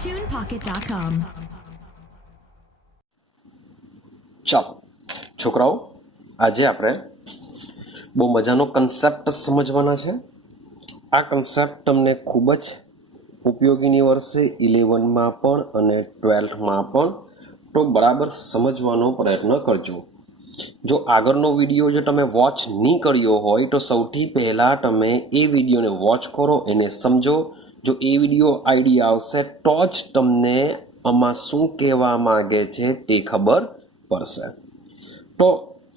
TunePocket.com. ચાલો છોકરાઓ, આજે આપણે બહુ મજાનો કન્સેપ્ટ સમજવાના છે. આ કન્સેપ્ટ તમને ખૂબ જ ઉપયોગી નીવડશે 11માં પણ અને 12માં પણ. તો બરાબર સમજવાનો પ્રયત્ન કરજો. જો આગળનો વિડીયો જો તમે વોચ નહીં કર્યો હોય તો સૌથી પહેલાં તમે એ વિડીયોને વોચ કરો, એને સમજો. જો એ વિડીયો આઈડિયા આવશે તો જ તમને આમાં શું કહેવા માંગે છે તે ખબર પડશે. તો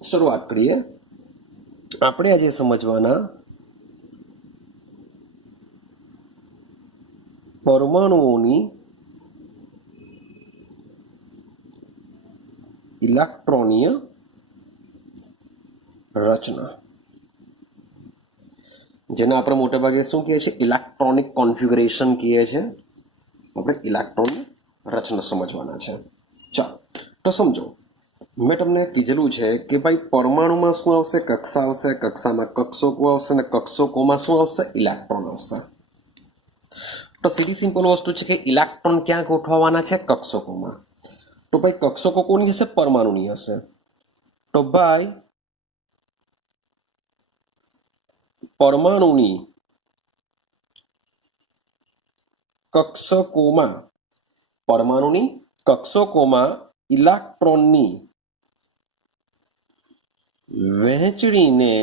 શરૂઆત કરીએ. આપણે આજે સમજવાના પરમાણુઓની ઇલેક્ટ્રોનીય રચના, જેને આપણે મોટે ભાગે શું કહીએ છીએ? ઇલેક્ટ્રોનિક કોન્ફિગરેશન કહીએ છીએ. આપણે ઇલેક્ટ્રોનની રચના સમજવાના છે. ચાલો તો સમજો. મેં તમને કીધેલું છે કે ભાઈ પરમાણુમાં શું આવશે? કક્ષા આવશે, કક્ષામાં કક્ષકો આવશે અને કક્ષકોમાં શું આવશે? ઇલેક્ટ્રોન આવશે. તો સીધી સિમ્પલ વસ્તુ છે કે ઇલેક્ટ્રોન ક્યાં ગોઠવવાના છે? કક્ષકોમાં. તો ભાઈ કક્ષકો કોની હશે? પરમાણુની હશે. તો ભાઈ પરમાણુની કક્ષકોમાં ઇલેક્ટ્રોનની વહેંચણીને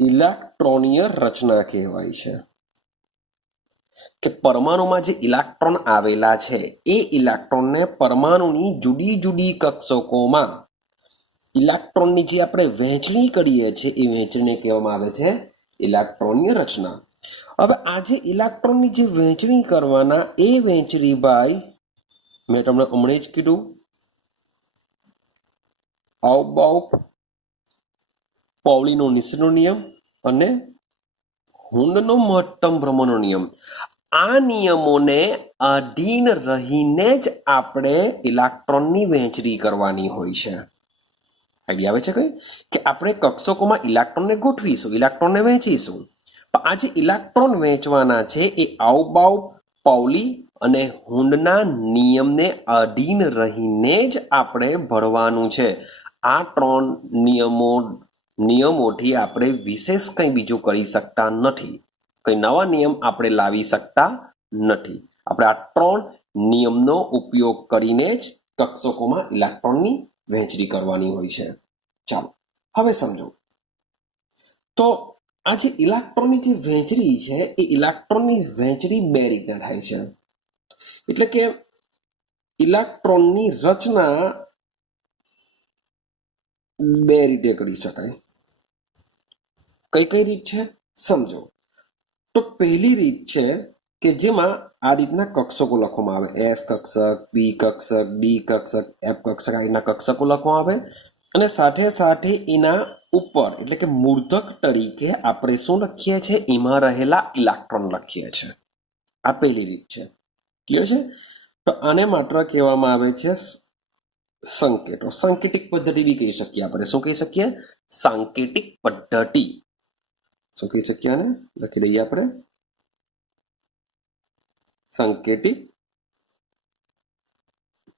ઇલેક્ટ્રોનીય રચના કહેવાય છે. કે પરમાણુમાં જે ઇલેક્ટ્રોન આવેલા છે એ ઇલેક્ટ્રોનને પરમાણુની જુદી જુદી કક્ષકોમાં ઇલેક્ટ્રોનની જે આપણે વહેંચણી કરીએ છીએ એ વહેંચણીને કહેવામાં આવે છે ઇલેક્ટ્રોનીય રચના. હવે આ જે ઇલેક્ટ્રોનની જે વહેંચણી કરવાના એ વહેંચણી ભાઈ મેં તમને હમણાં જ કીધું, પાઉલીનો નીચેનો નિયમ અને હુન્ડનો મહત્તમ ભ્રમણનો નિયમ. આ નિયમોને અધીન રહીને જ આપણે ઇલેક્ટ્રોનની વહેંચણી કરવાની હોય છે. આઈડિયા આવે છે કઈ? કે આપણે કક્ષકોમાં ઇલેક્ટ્રોનને ગોઠવીશું, ઇલેક્ટ્રોનને વહેંચીશું. પણ આ જે ઇલેક્ટ્રોન વહેંચવાના છે એ પાઉલી અને હુન્ડના નિયમને અધીન રહીને જ આપણે ભરવાનું છે. આ ત્રણ નિયમોથી આપણે વિશેષ કંઈ બીજું કરી શકતા નથી. કંઈ નવા નિયમ આપણે લાવી શકતા નથી. આપણે આ ત્રણ નિયમનો ઉપયોગ કરીને જ કક્ષકોમાં ઇલેક્ટ્રોનની વહેંચણી કરવાની હોય છે. ચાલો હવે સમજો. તો આ જે ઇલેક્ટ્રોનની જે વહેંચણી છે એ ઇલેક્ટ્રોનની વહેંચણી બે રીતના થાય છે. એટલે કે ઇલેક્ટ્રોનની રચના બે રીતે કરી શકાય. કઈ કઈ રીત છે સમજો. તો પહેલી રીત છે કે જેમાં આ રીતના કક્ષકો લખવામાં આવે. એસ કક્ષક, પી કક્ષક, ડી કક્ષક, એફ કક્ષક, આ રીતના કક્ષકો લખવામાં આવે અને સાથે સાથે એના ઉપર એટલે કે મૂર્ધક તરીકે આપણે શું લખીએ છીએ? એમાં રહેલા ઇલેક્ટ્રોન લખીએ છીએ. આ પહેલી રીત છે. ક્લિયર છે? તો આને માત્ર કહેવામાં આવે છે સંકેતો. સાંકેતિક પદ્ધતિ બી કહી શકીએ આપણે. શું કહી શકીએ? સાંકેતિક પદ્ધતિ. શું કહી શકીએ? આને લખી દઈએ આપણે સાંકેતિક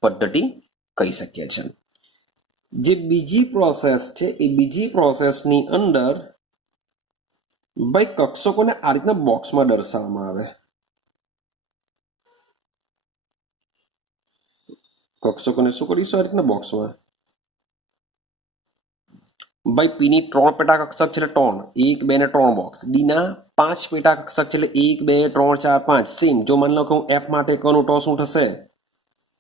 પદ્ધતિ કહી શકીએ છીએ. જે બીજી પ્રોસેસ છે એ બીજી પ્રોસેસની અંદર ભાઈ કક્ષકોને આ રીતના બોક્સમાં દર્શાવવામાં આવે. કક્ષકોને શું કરીશું? આ રીતના બોક્સમાં. ભાઈ પી ની 3 પેટા કક્ષક છે એટલે 3, 1, 2 ને 3 બોક્સ. ડી ના 5 પેટા કક્ષક છે એટલે 1, 2, 3, 4, 5. સેમ. જો માની લો કે હું એફ માટે કરું તો શું થશે?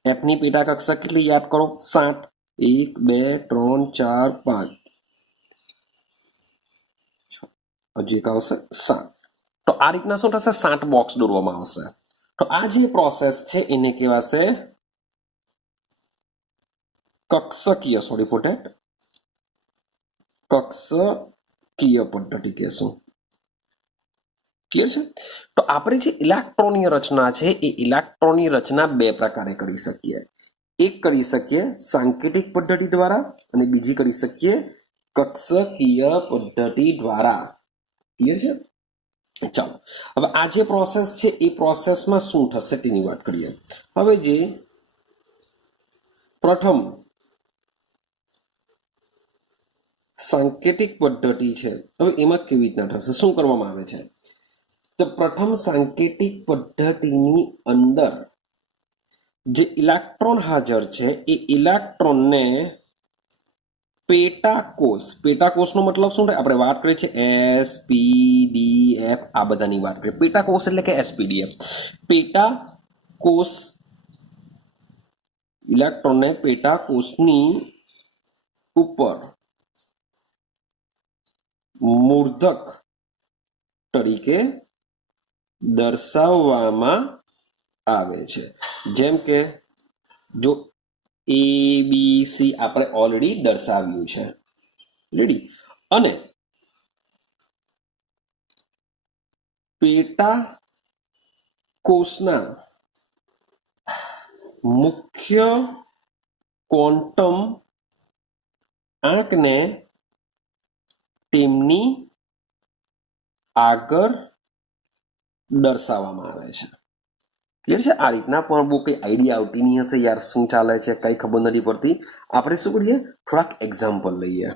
એફ ની પેટા કક્ષક કેટલી યાદ કરો? 7. 1, 2, 3, 4, 5. હજુ એક આવશે 7. તો આ રીતના શું થશે? 7 બોક્સ દોરવામાં આવશે. તો આ જે પ્રોસેસ છે એને કહેવાશે કક્ષકીય પદ્ધતિ કહેશું. ક્લિયર છે? તો આપણે જે ઇલેક્ટ્રોનીય રચના છે એ ઇલેક્ટ્રોનની રચના બે પ્રકારે કરી શકીએ. એક કરી શકીએ સાંકેતિક પદ્ધતિ દ્વારા અને બીજી કરી શકીએ કક્ષકીય પદ્ધતિ દ્વારા. ક્લિયર છે? ચાલો હવે આ જે પ્રોસેસ છે એ પ્રોસેસમાં શું થશે તેની વાત કરીએ. હવે જે પ્રથમ સાંકેતિક પદ્ધતિ છે હવે એમાં કેવી રીતના થશે, શું કરવામાં આવે છે? તો પ્રથમ સાંકેતિક પદ્ધતિની અંદર જે ઇલેક્ટ્રોન હાજર છે એ ઇલેક્ટ્રોનને પેટાકોષનો મતલબ શું થાય? આપણે વાત કરીએ છીએ એસપીડીએફ, આ બધાની વાત કરીએ. પેટાકોષ એટલે કે એસપીડીએફ. પેટાકોષ ઇલેક્ટ્રોનને પેટાકોષની ઉપર મૂર્ધક તરીકે દર્શાવવામાં આવે છે. જેમ કે જો એ બી સી આપણે ઓલરેડી દર્શાવ્યું છે, રેડી. અને પેટા કોષના મુખ્ય ક્વોન્ટમ આંકને તેમની આગળ દર્શાવવામાં આવે છે. ક્લિયર છે? આ રીતના પણ બહુ કઈ આઈડિયા આવતી નહીં હશે યાર, શું ચાલે છે કઈ ખબર નથી પડતી. આપણે શું કરીએ, થોડાક એક્ઝામ્પલ લઈએ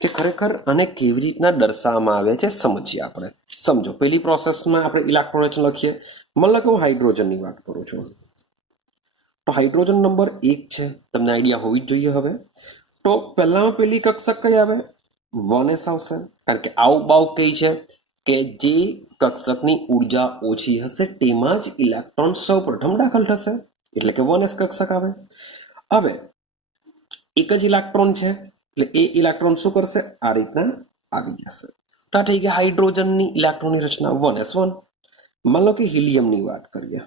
કે ખરેખર આને કેવી રીતના દર્શાવવામાં આવે છે, સમજીએ આપણે. સમજો, પહેલી પ્રોસેસમાં આપણે ઇલેક્ટ્રોન લખીએ. મતલબ કે હું હાઇડ્રોજનની વાત કરું છું, તો હાઇડ્રોજન નંબર 1 છે, તમને આઈડિયા હોવી જ જોઈએ. હવે તો પહેલામાં પહેલી કક્ષક કઈ આવે? 1s આવશે, કારણ કે આવ બાવ કઈ છે કે જે કક્ષકની ઉર્જા ઓછી હશે તેમાં જ ઇલેક્ટ્રોન સૌપ્રથમ દાખલ થશે, એટલે કે 1s કક્ષક આવે. હવે એક જ ઇલેક્ટ્રોન છે એટલે એ ઇલેક્ટ્રોન શું કરશે? આ રીતના આવી જશે. તો આ થઈ ગયા હાઇડ્રોજનની ઇલેક્ટ્રોનની રચના 1s1. માન લો કે હિલિયમની વાત કરીએ.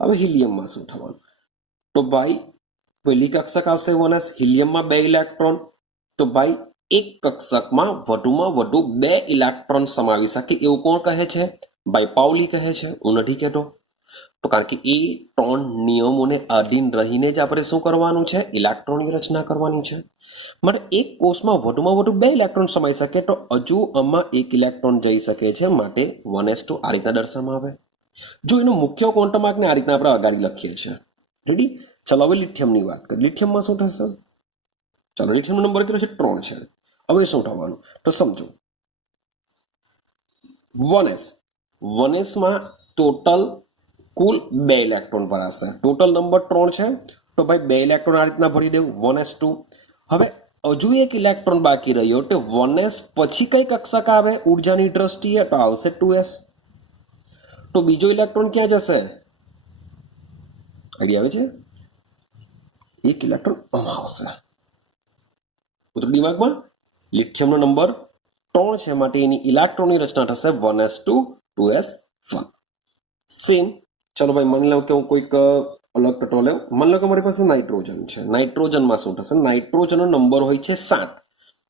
હવે હિલિયમમાં શું થવાનું? તો ભાઈ પહેલી કક્ષક આવશે 1s, હિલિયમમાં 2 ઇલેક્ટ્રોન. તો ભાઈ એક કક્ષકમાં વધુમાં વધુ 2 ઇલેક્ટ્રોન સમાવી શકે એવું કોણ કહે છે? ભાઈ પાઉલી કહે છે, હું નથી કહેતો. તો કારણ કે એ 3 નિયમોને અધીન રહીને જ આપણે શું કરવાનું છે? ઇલેક્ટ્રોનની રચના કરવાની છે. માટે એક કોષમાં વધુમાં વધુ 2 ઇલેક્ટ્રોન સમાઈ શકે તો હજુ આમાં 1 ઇલેક્ટ્રોન જઈ શકે છે, માટે 1s2 આ રીતના દર્શાવવામાં આવે. જો એનો મુખ્ય ક્વોન્ટમ આંકને આ રીતના આપણે અગાડી લખીએ છીએ, રેડી. ચાલો હવે લિથિયમની વાત કરીએ. લિથિયમમાં શું થશે? ચાલો લિથિયમનો નંબર કેટલો છે? 3 છે. હવે શું થવાનું? તો સમજો 1s માં ટોટલ કુલ 2 ઇલેક્ટ્રોન ભરાશે. ટોટલ નંબર 3 છે તો ભાઈ 2 ઇલેક્ટ્રોન આ રીતના ભરી દેવું 1s2. હવે હજુ એક ઇલેક્ટ્રોન બાકી રહ્યો તો 1s પછી કઈ કક્ષક આવે ઉર્જાની દ્રષ્ટિએ? તો આવશે 2s. તો બીજો ઇલેક્ટ્રોન ક્યાં જશે? આઈડિયા આવે છે? એક ઇલેક્ટ્રોન આમાં આવશે. તો દિમાગમાં લિથિયમનો નંબર 3 છે માટે એની ઇલેક્ટ્રોનની રચના થશે 1s2 2s1. સેમ. ચલો ભાઈ માની લો કે હું કોઈક અલગ તત્વ લઉં. માની લો કે મારી પાસે નાઇટ્રોજન છે. નાઇટ્રોજનમાં શું થશે? નાઇટ્રોજનનો નંબર હોય છે 7,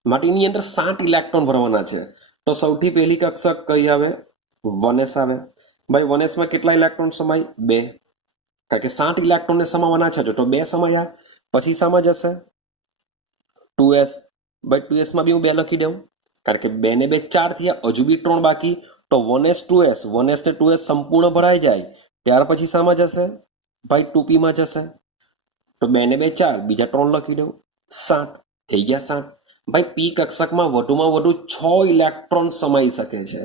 માટે એની અંદર 7 ઇલેક્ટ્રોન ભરવાના છે. તો સૌથી પહેલી કક્ષક કઈ આવે? 1s આવે. ભાઈ 1sમાં કેટલા ઇલેક્ટ્રોન સમાય? 2, કારણ કે 7 ઇલેક્ટ્રોનને સમાવવાના છે તો 2 સમાયા. પછી સામા જશે 2s. ભાઈ 2sમાં બી હું 2 લખી દઉં, કારણ કે 2 ને 2 4 થયા, હજુ બી 3 બાકી. તો 1s 2s, 1s ને 2s સંપૂર્ણ ભરાઈ જાય ત્યાર પછી સામાં જશે? ભાઈ 2p માં જશે. તો 2 ને 2 4, બીજા 3 લખી દઉં, 7 થઈ ગયા. 7. ભાઈ પી કક્ષકમાં વધુમાં વધુ 6 ઇલેક્ટ્રોન સમાઈ શકે છે,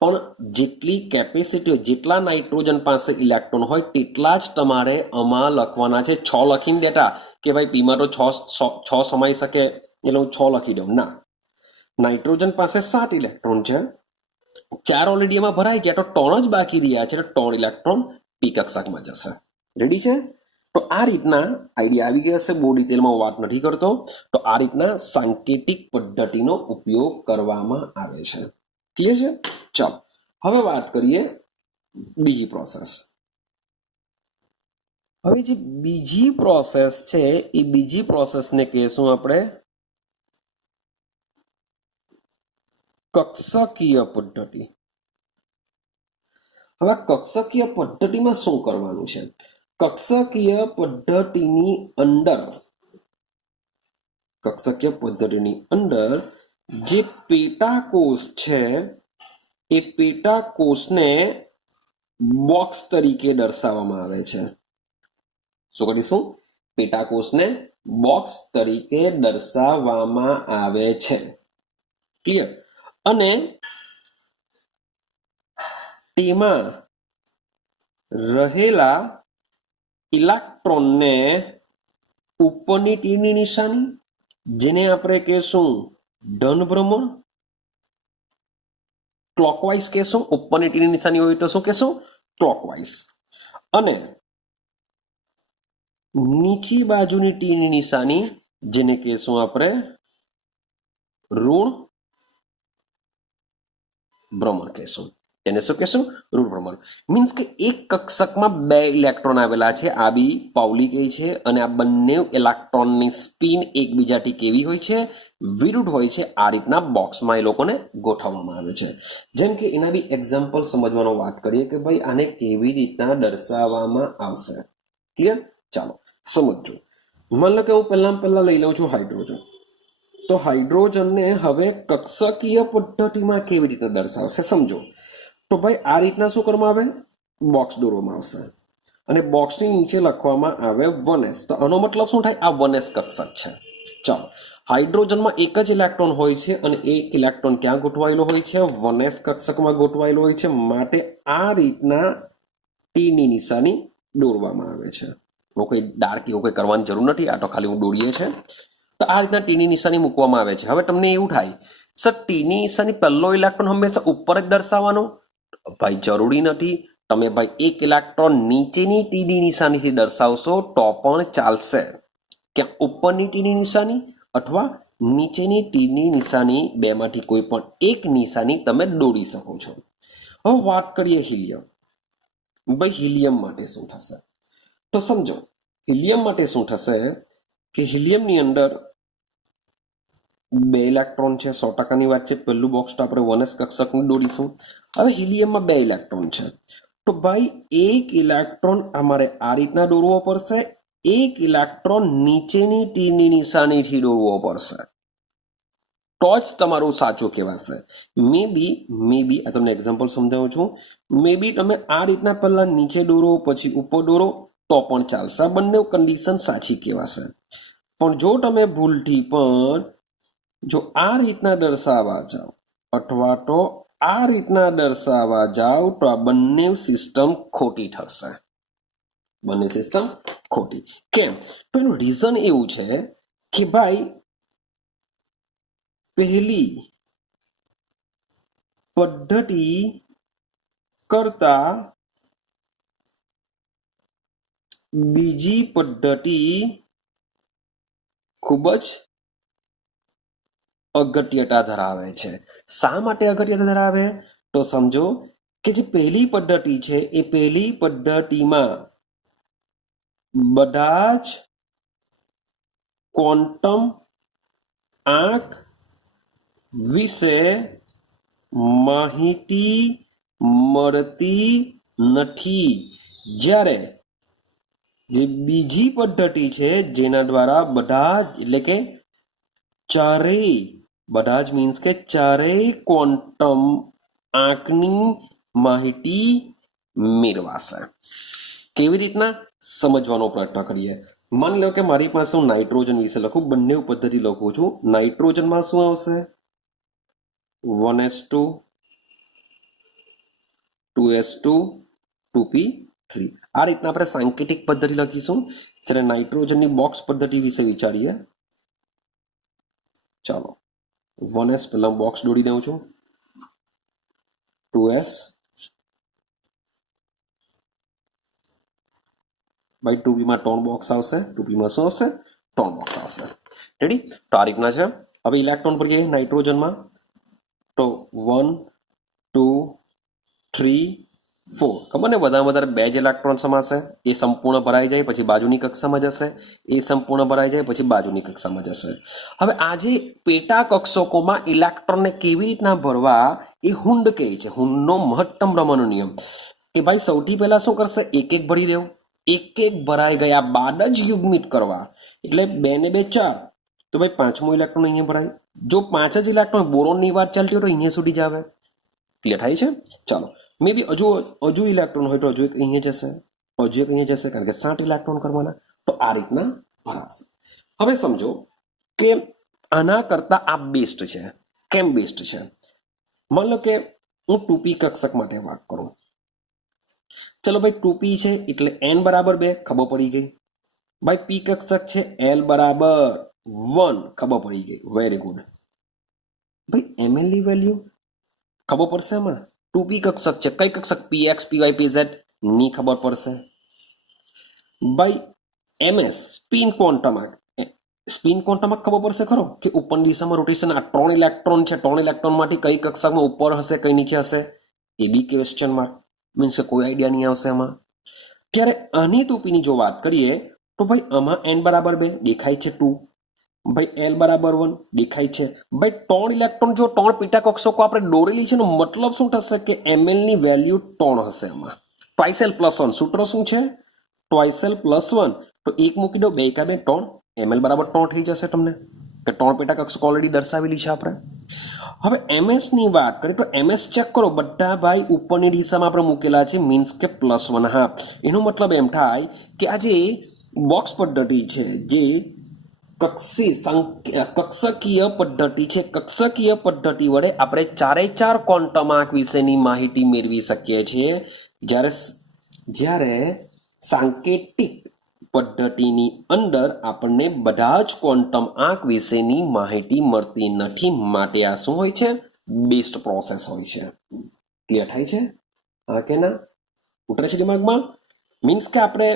પણ જેટલી કેપેસિટી, જેટલા નાઇટ્રોજન પાસે ઇલેક્ટ્રોન હોય તેટલા જ તમારે આમાં લખવાના છે. 6 લખીને દેતા કે ભાઈ પીમાં તો 6 સમાઈ શકે એટલે હું 6 લખી દઉં, ના. નાઇટ્રોજન પાસે 7 ઇલેક્ટ્રોન છે, 4 ઓલરેડી એમાં ભરાઈ ગયા, તો 3 જ બાકી રહ્યા છે, તો 3 ઇલેક્ટ્રોન પી કક્ષકમાં જશે. રેડી છે? તો આ રીતના આઈડિયા આવી ગયા હશે, બહુ ડિટેલમાં વાત નથી કરતો. તો આ રીતના સાંકેતિક પદ્ધતિનો ઉપયોગ કરવામાં આવે છે. ક્લિયર છે? ચાલો હવે વાત કરીએ બીજી પ્રોસેસ. હવે જે બીજી પ્રોસેસ છે એ બીજી પ્રોસેસને કહેશું આપણે કક્ષકીય પદ્ધતિ. હવે કક્ષકીય પદ્ધતિમાં શું કરવાનું છે? કક્ષકીય પદ્ધતિની અંદર જે પેટાકોષ છે એ પેટા કોષને બોક્સ તરીકે દર્શાવવામાં આવે છે. શું કરીશું? પેટા કોષને બોક્સ તરીકે દર્શાવવામાં આવે છે. ક્લિયર? અને તેમાં રહેલા ઇલેક્ટ્રોનને ઉપરની તીરની નિશાની, જેને આપણે કહેશું ધન ભ્રમણ, ક્લોકવાઇઝ કહેશું. ઉપરની તીરની નિશાની હોય તો શું કહેશું? ક્લોકવાઇઝ. અને નીચી બાજુની તીરની નિશાની, જેને કહેશું આપણે ઋણ ભ્રમણ કહેશું. એને શું કહેશું? ઋણ ભ્રમણ. મીન્સ કે એક કક્ષકમાં બે ઇલેક્ટ્રોન આવેલા છે, આ બી પાઉલી કહે છે, અને આ બંને ઇલેક્ટ્રોનની સ્પિન એકબીજાથી કેવી હોય છે? વિરુદ્ધ હોય છે. આ રીતના બોક્સમાં એ લોકોને ગોઠવવામાં આવે છે. જેમ કે એના બી એક્ઝામ્પલ સમજવાનો વાત કરીએ કે ભાઈ આને કેવી રીતના દર્શાવવામાં આવશે. ક્લિયર? ચાલો સમજો. માની લો કે હું પહેલા લઈ લઉં છું હાઇડ્રોજન. તો હાઇડ્રોજનને હવે કક્ષકીય પદ્ધતિમાં કેવી રીતે દર્શાવશે સમજો. તો ભાઈ આ રીતના શું કરવામાં આવે? બોક્સ દોરવામાં આવશે અને બોક્સની નીચે લખવામાં આવે 1s. તો આનો મતલબ શું થાય? આ 1s કક્ષક છે. ચાલો, હાઇડ્રોજનમાં એક જ ઇલેક્ટ્રોન હોય છે અને એક ઇલેક્ટ્રોન ક્યાં ગોઠવાયેલો હોય છે? 1s કક્ષકમાં ગોઠવાયેલો હોય છે. માટે આ રીતના ટીની નિશાની દોરવામાં આવે છે. કોઈ ડાર્ક એવું કોઈ કરવાની જરૂર નથી, આ તો ખાલી હું દોરીએ છે. તો આ રીતના ટીની નિશાની મૂકવામાં આવે છે. હવે તમને એવું થાય, સર ટીની નિશાની પહેલો ઇલેક્ટ્રોન હંમેશા ઉપર જ દર્શાવવાનો? ભાઈ જરૂરી નથી. તમે ભાઈ એક ઇલેક્ટ્રોન નીચેની ટીની નિશાનીથી દર્શાવશો તો પણ ચાલશે. ક્યાં ઉપરની ટીની નિશાની અથવા નીચેની ટીની નિશાની, બેમાંથી કોઈ પણ એક નિશાની તમે દોરી શકો છો. હવે વાત કરીએ હિલિયમ. ભાઈ હિલિયમ માટે શું થશે? તો સમજો હિલિયમ માટે શું થશે કે હિલિયમની અંદર બે ઇલેક્ટ્રોન છે. 100%ની વાત છે. પહેલું બોક્સ તો આપણે 1s કક્ષકનું દોરીશું. હવે હિલિયમમાં બે ઇલેક્ટ્રોન છે. તો ભાઈ એક ઇલેક્ટ્રોન અમારે આ રીતના દોરવો પડશે, એક ઇલેક્ટ્રોન નીચેની ટીની નિશાનીથી દોરવો પડશે. તો જ તમારું સાચું કહેવાશે. મે બી આ તમને એક્ઝામ્પલ સમજાવું છું. મે બી તમે આ રીતના પહેલા નીચે દોરો પછી ઉપર દોરો તો પણ ચાલશે. આ બંને કન્ડિશન સાચી કહેવાશે. પણ જો તમે ભૂલથી પણ જો આ રીતના દર્શાવવા જાઓ અથવા તો આ રીતના દર્શાવવા જાઓ તો આ બંને સિસ્ટમ ખોટી થશે. બંને સિસ્ટમ ખોટી. કેમ? તો એનું રીઝન એવું છે કે ભાઈ પહેલી પદ્ધતિ કરતા બીજી પદ્ધતિ ખૂબ જ અગત્યતા ધરાવે છે. શા માટે અગત્યતા ધરાવે? તો સમજો કે જે પહેલી પદ્ધતિ છે એ પહેલી પદ્ધતિમાં બધા જ ક્વોન્ટમ આંક વિશે માહિતી મળતી નથી. જ્યારે જે બીજી પદ્ધતિ છે જેના દ્વારા બધા જ એટલે કે ચારેય, બધા જ મીન્સ કે ચારેય ક્વોન્ટમ આંકની માહિતી મેળવાશે. કેવી રીતના સમજવાનો પ્રયત્ન કરીએ. માની લો કે મારી પાસે હું નાઇટ્રોજન વિશે લખું, બંને પદ્ધતિ લખું છું. નાઇટ્રોજનમાં શું આવશે? 1s2 2s2 2p3. આ રીતના આપણે સાંકેતિક પદ્ધતિ લખીશું. જ્યારે નાઇટ્રોજનની બોક્સ પદ્ધતિ વિશે વિચારીએ. ચાલો 1s પહેલા બોક્સ દોરી દઉં છું. 2s બાય 2p માં 3 બોક્સ આવશે. 2p માં શું આવશે? 3 બોક્સ આવશે. રેડી? તો આ રીતના છે. હવે ઇલેક્ટ્રોન પર જઈએ નાઇટ્રોજનમાં. તો 1 2 3 4. ખબર ને વધારે બે જ ઇલેક્ટ્રોન સમાશે. એ સંપૂર્ણ ભરાઈ જાય પછી બાજુની કક્ષામાં જશે. એ સંપૂર્ણ ભરાઈ જાય પછી બાજુની કક્ષામાં જશે. હવે આજે પેટા કક્ષકોમાં ઇલેક્ટ્રોનને કેવી રીતના ભરવા એ હુન્ડ કહે છે. હુન્ડનો મહત્તમ ભ્રમણનો નિયમ કે ભાઈ સૌથી પહેલા શું કરશે? એક એક ભરી દેવું. એક એક ભરાઈ ગયા બાદ જ યુગ્મિત કરવા. એટલે 2 ને 2 4. તો ભાઈ પાંચમો ઇલેક્ટ્રોન અહીંયા ભરાય. જો 5 જ ઇલેક્ટ્રોન બોરોનની વાત ચાલતી હોય તો અહીંયા સુધી જ આવે. ક્લિયર થાય છે? ચાલો, મે બી હજુ ઇલેક્ટ્રોન હોય તો હજુ એક અહીંયા જશે, હજુ એક અહીંયા જશે, કારણ કે 7 ઇલેક્ટ્રોન કરવાના. તો આ રીતના ભરાશે. હવે સમજો કે આના કરતા આ બેસ્ટ છે. કેમ બેસ્ટ છે? માની લો કે હું 2p કક્ષક માટે વાત કરું. ચલો ભાઈ, 2p છે એટલે n બરાબર 2 ખબર પડી ગઈ. ભાઈ p કક્ષક છે, l બરાબર 1 ખબર પડી ગઈ. Very good. ભાઈ ml ની વેલ્યુ ખબર પડશે એમાં. 2p કક્ષક છે, કઈ કક્ષક? px py pz ની ખબર પડશે. ભાઈ ms સ્પિન ક્વોન્ટમમાં ખબર પડશે ખરો કે ઉપરની દિશામાં રોટેશન. આ 3 ઇલેક્ટ્રોન છે, 3 ઇલેક્ટ્રોન માંથી કઈ કક્ષકમાં ઉપર હશે, કઈ નીચે હશે, એ બી ક્વેશ્ચન માર્ક. મીન્સ કે કોઈ આઈડિયા નહીં આવશે એમાં. ત્યારે આની 2p ની જો વાત કરીએ તો ભાઈ આમાં n બરાબર 2 દેખાય છે, 2. ભાઈ l બરાબર 1 દેખાય છે. ભાઈ 3 ઇલેક્ટ્રોન જો 3 પેટા કક્ષકો આપણે દોરેલી છે, ને મતલબ શું થશે કે ml ની વેલ્યુ 3 હશે એમાં. ટ્વાઇસ l પ્લસ 1 સૂત્ર શું છે? Twice l plus 1. તો એક મૂકી દો, 2 કા 2 3, ml બરાબર 3 થઈ જશે તમને, કે 3 પેટા કક્ષકો ઓલરેડી દર્શાવેલી છે આપણે. હવે ms ની વાત કરીએ તો ms ચેક કરો, બધા ભાઈ ઉપરની દિશામાં આપણે મૂકેલા છે, મીન્સ કે +1 હાફ. એનો મતલબ એમ થાય કે આ જે બોક્સ પદ્ધતિ છે, જે કક્ષકીય પદ્ધતિ છે, કક્ષકીય પદ્ધતિ વડે આપણે 4 ક્વોન્ટમ આંક વિશેની માહિતી મેળવી શકીએ છીએ. જ્યારે સાંકેતિક પદ્ધતિની અંદર આપણને બધા જ ક્વોન્ટમ આંક વિશેની માહિતી મળતી નથી. માટે આ શું હોય છે? બેસ્ટ પ્રોસેસ હોય છે. ક્લિયર થાય છે? હા કે ના? ઉતરે છે દિમાગમાં? મીન્સ કે આપણે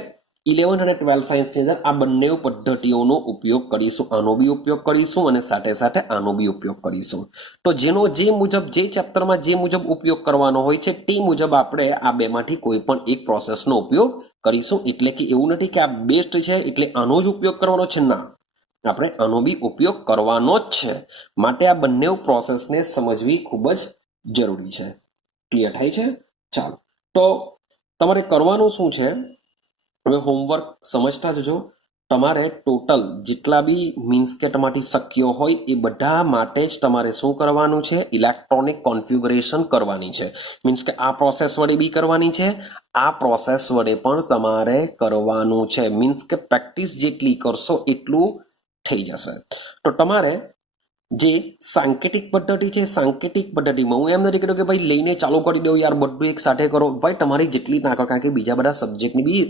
11 અને 12 સાયન્સની અંદર આ બંને પદ્ધતિઓનો ઉપયોગ કરીશું. આનો બી ઉપયોગ કરીશું અને સાથે સાથે આનો બી ઉપયોગ કરીશું. તો જેનો જે મુજબ, જે ચેપ્ટરમાં જે મુજબ ઉપયોગ કરવાનો હોય છે, તે મુજબ આપણે આ બેમાંથી કોઈ પણ એક પ્રોસેસનો ઉપયોગ કરીશું. એટલે કે એવું નથી કે આ બેસ્ટ છે એટલે આનો જ ઉપયોગ કરવાનો છે. ના, આપણે આનો બી ઉપયોગ કરવાનો જ છે. માટે આ બંને પ્રોસેસને સમજવી ખૂબ જ જરૂરી છે. ક્લિયર થાય છે? ચાલો, તો તમારે કરવાનું શું છે? હવે હોમવર્ક સમજતા જજો. તમારે ટોટલ જેટલા બી મીન્સ કે તમારી શક્ય હોય એ બધા માટે જ તમારે શું કરવાનું છે? ઇલેક્ટ્રોનિક કોન્ફિગરેશન કરવાની છે. મીન્સ કે આ પ્રોસેસ વડે બી કરવાની છે, આ પ્રોસેસ વડે પણ તમારે કરવાનું છે. મીન્સ કે પ્રેક્ટિસ જેટલી કરશો એટલું થઈ જશે. તો તમારે જે સાંકેતિક પદ્ધતિ છે, સાંકેતિક પદ્ધતિમાં હું એમ નથી કહેતો કે ભાઈ લઈને ચાલુ કરી દો યાર, બધું એક સાથે કરો. ભાઈ તમારી જેટલી તાકાત, કારણ કે બીજા બધા સબ્જેક્ટની બી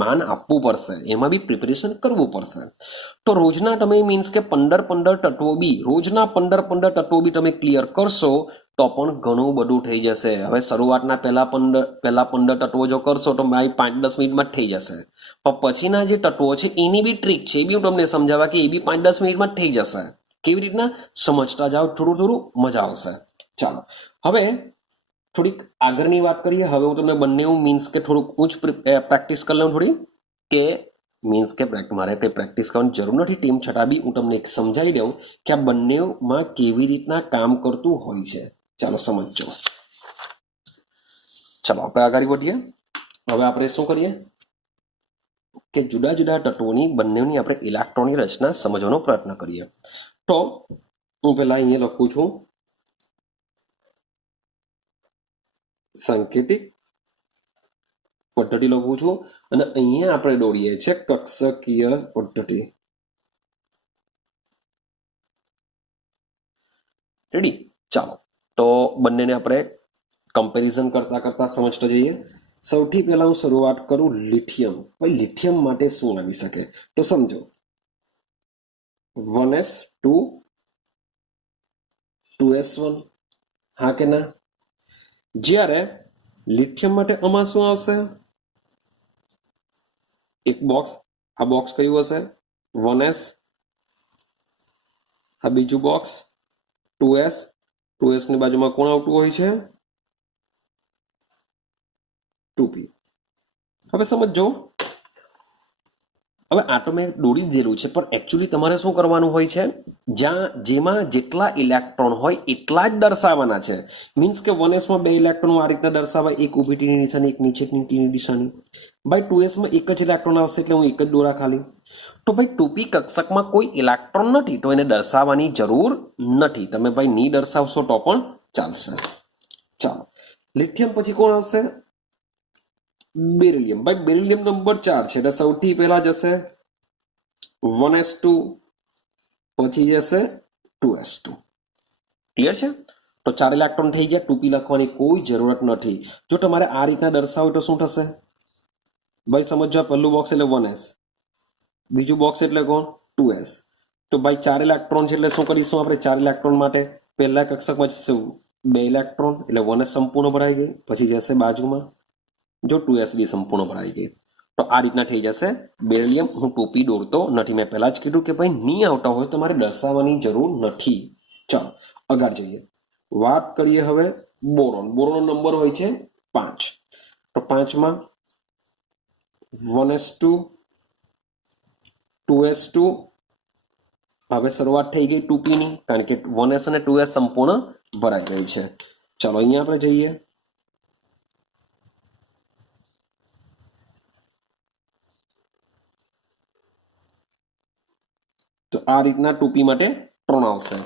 માન આપવું પડશે, એમાં બી પ્રિપેરેશન કરવું પડશે. તો રોજના તમે મીન્સ કે 15 તત્વો બી, રોજના 15 તત્વો બી તમે ક્લિયર કરશો તો પણ ઘણું બધું થઈ જશે. હવે શરૂઆતના પહેલા 15 તત્વો જો કરશો તો ભાઈ 5-10 મિનિટમાં જ થઈ જશે. પણ પછીના જે તત્વો છે એની બી ટ્રીક છે, એ બી હું તમને સમજાવવા કે એ બી 5-10 મિનિટમાં જ થઈ જશે. કેવી રીતના? સમજતા જાઓ, થોડું મજા આવશે. ચાલો, હવે થોડીક આગળની વાત કરીએ. હવે હું તમને બંને મીન્સ કે થોડુંક ઊંચ પ્રેક્ટિસ કરી લઉં થોડી, કે મીન્સ કે મારે કંઈ પ્રેક્ટિસ કરવાની જરૂર નથી, તેમ છતાં બી હું તમને સમજાવી દઉં કે આ બંનેમાં કેવી રીતના કામ કરતું હોય છે. ચાલો સમજો. ચાલો આપણે આગળ વધીએ. હવે આપણે શું કરીએ કે જુદા જુદા તત્વોની બંનેની આપણે ઇલેક્ટ્રોનની રચના સમજવાનો પ્રયત્ન કરીએ. તો હું પહેલા અહીંયા લખું છું સાંકેતિક પદ્ધતિ લખું છું, અને અહીંયા આપણે દોરીએ છીએ કક્ષકીય પદ્ધતિ. રેડી? ચાલો, તો બંનેને આપણે કમ્પેરિઝન કરતા કરતા સમજતા જઈએ. સૌથી પહેલા હું શરૂઆત કરું લિથિયમ. ભાઈ લિથિયમ માટે શું આવી શકે? તો સમજો 1s2 2s1, હા કે ના? જ્યારે લિથિયમ માટે આમાં શું આવશે? એક બોક્સ, આ બોક્સ કયું હશે? 1s. આ બીજું બોક્સ 2s. 2s ની બાજુમાં કોણ આવતું હોય છે? 2p. હવે સમજો, હવે આ તો મેં દોરી દીધેલું છે, પણ એકચ્યુઅલી તમારે શું કરવાનું હોય છે? જેમાં જેટલા ઇલેક્ટ્રોન હોય એટલા જ દર્શાવવાના છે. મીન્સ કે 1s માં 2 ઇલેક્ટ્રોન આ રીતના દર્શાવાય, એક ઊભી ટીની નિશાની, એક નીચેની ટીની નિશાની. ભાઈ 2s માં એક જ ઇલેક્ટ્રોન આવશે એટલે હું એક જ દોરા ખાલી. તો ભાઈ 2p કક્ષકમાં કોઈ ઇલેક્ટ્રોન નથી તો એને દર્શાવવાની જરૂર નથી. તમે ભાઈ નહીં દર્શાવશો તો પણ ચાલશે. ચાલો, લિથિયમ પછી કોણ આવશે? બેરિલિયમ. ભાઈ બેરિલિયમ નંબર 4 છે એટલે સૌથી પહેલા જશે 1s2, પછી જશે 2s2. ક્લિયર છે? તો 4 ઇલેક્ટ્રોન થઈ ગયા. 2p લખવાની કોઈ જરૂરત નથી. જો તમારે આ રીતના દર્શાવો તો શું થશે? ભાઈ સમજો, પહેલું બોક્સ એટલે 1s, બીજું બોક્સ એટલે કોણ? 2s. તો ભાઈ 4 ઇલેક્ટ્રોન છે એટલે શું કરીશું આપણે? 4 ઇલેક્ટ્રોન માટે પહેલા કક્ષકમાં જશે 2 ઇલેક્ટ્રોન એટલે 1s સંપૂર્ણ ભરાઈ ગઈ, પછી જશે બાજુમાં જો 2s બી સંપૂર્ણ ભરાઈ ગઈ. તો આ રીતના થઈ જશે બેરિલિયમ. હું 2p દોરતો નથી, મેં પહેલા જ કીધું કે ભાઈ નહીં આવતા હોય તમારે દર્શાવવાની જરૂર નથી. ચાલો આગળ જઈએ. વાત કરીએ હવે બોરોન. બોરોનનો નંબર હોય છે 5. તો 5માં 1s2, 2s2. હવે શરૂઆત થઈ ગઈ 2p ની, કારણ કે 1s અને 2s સંપૂર્ણ ભરાઈ ગઈ છે. ચલો અહીંયા આપણે જઈએ. તો આ રીતના 2p માટે 3 આવશે.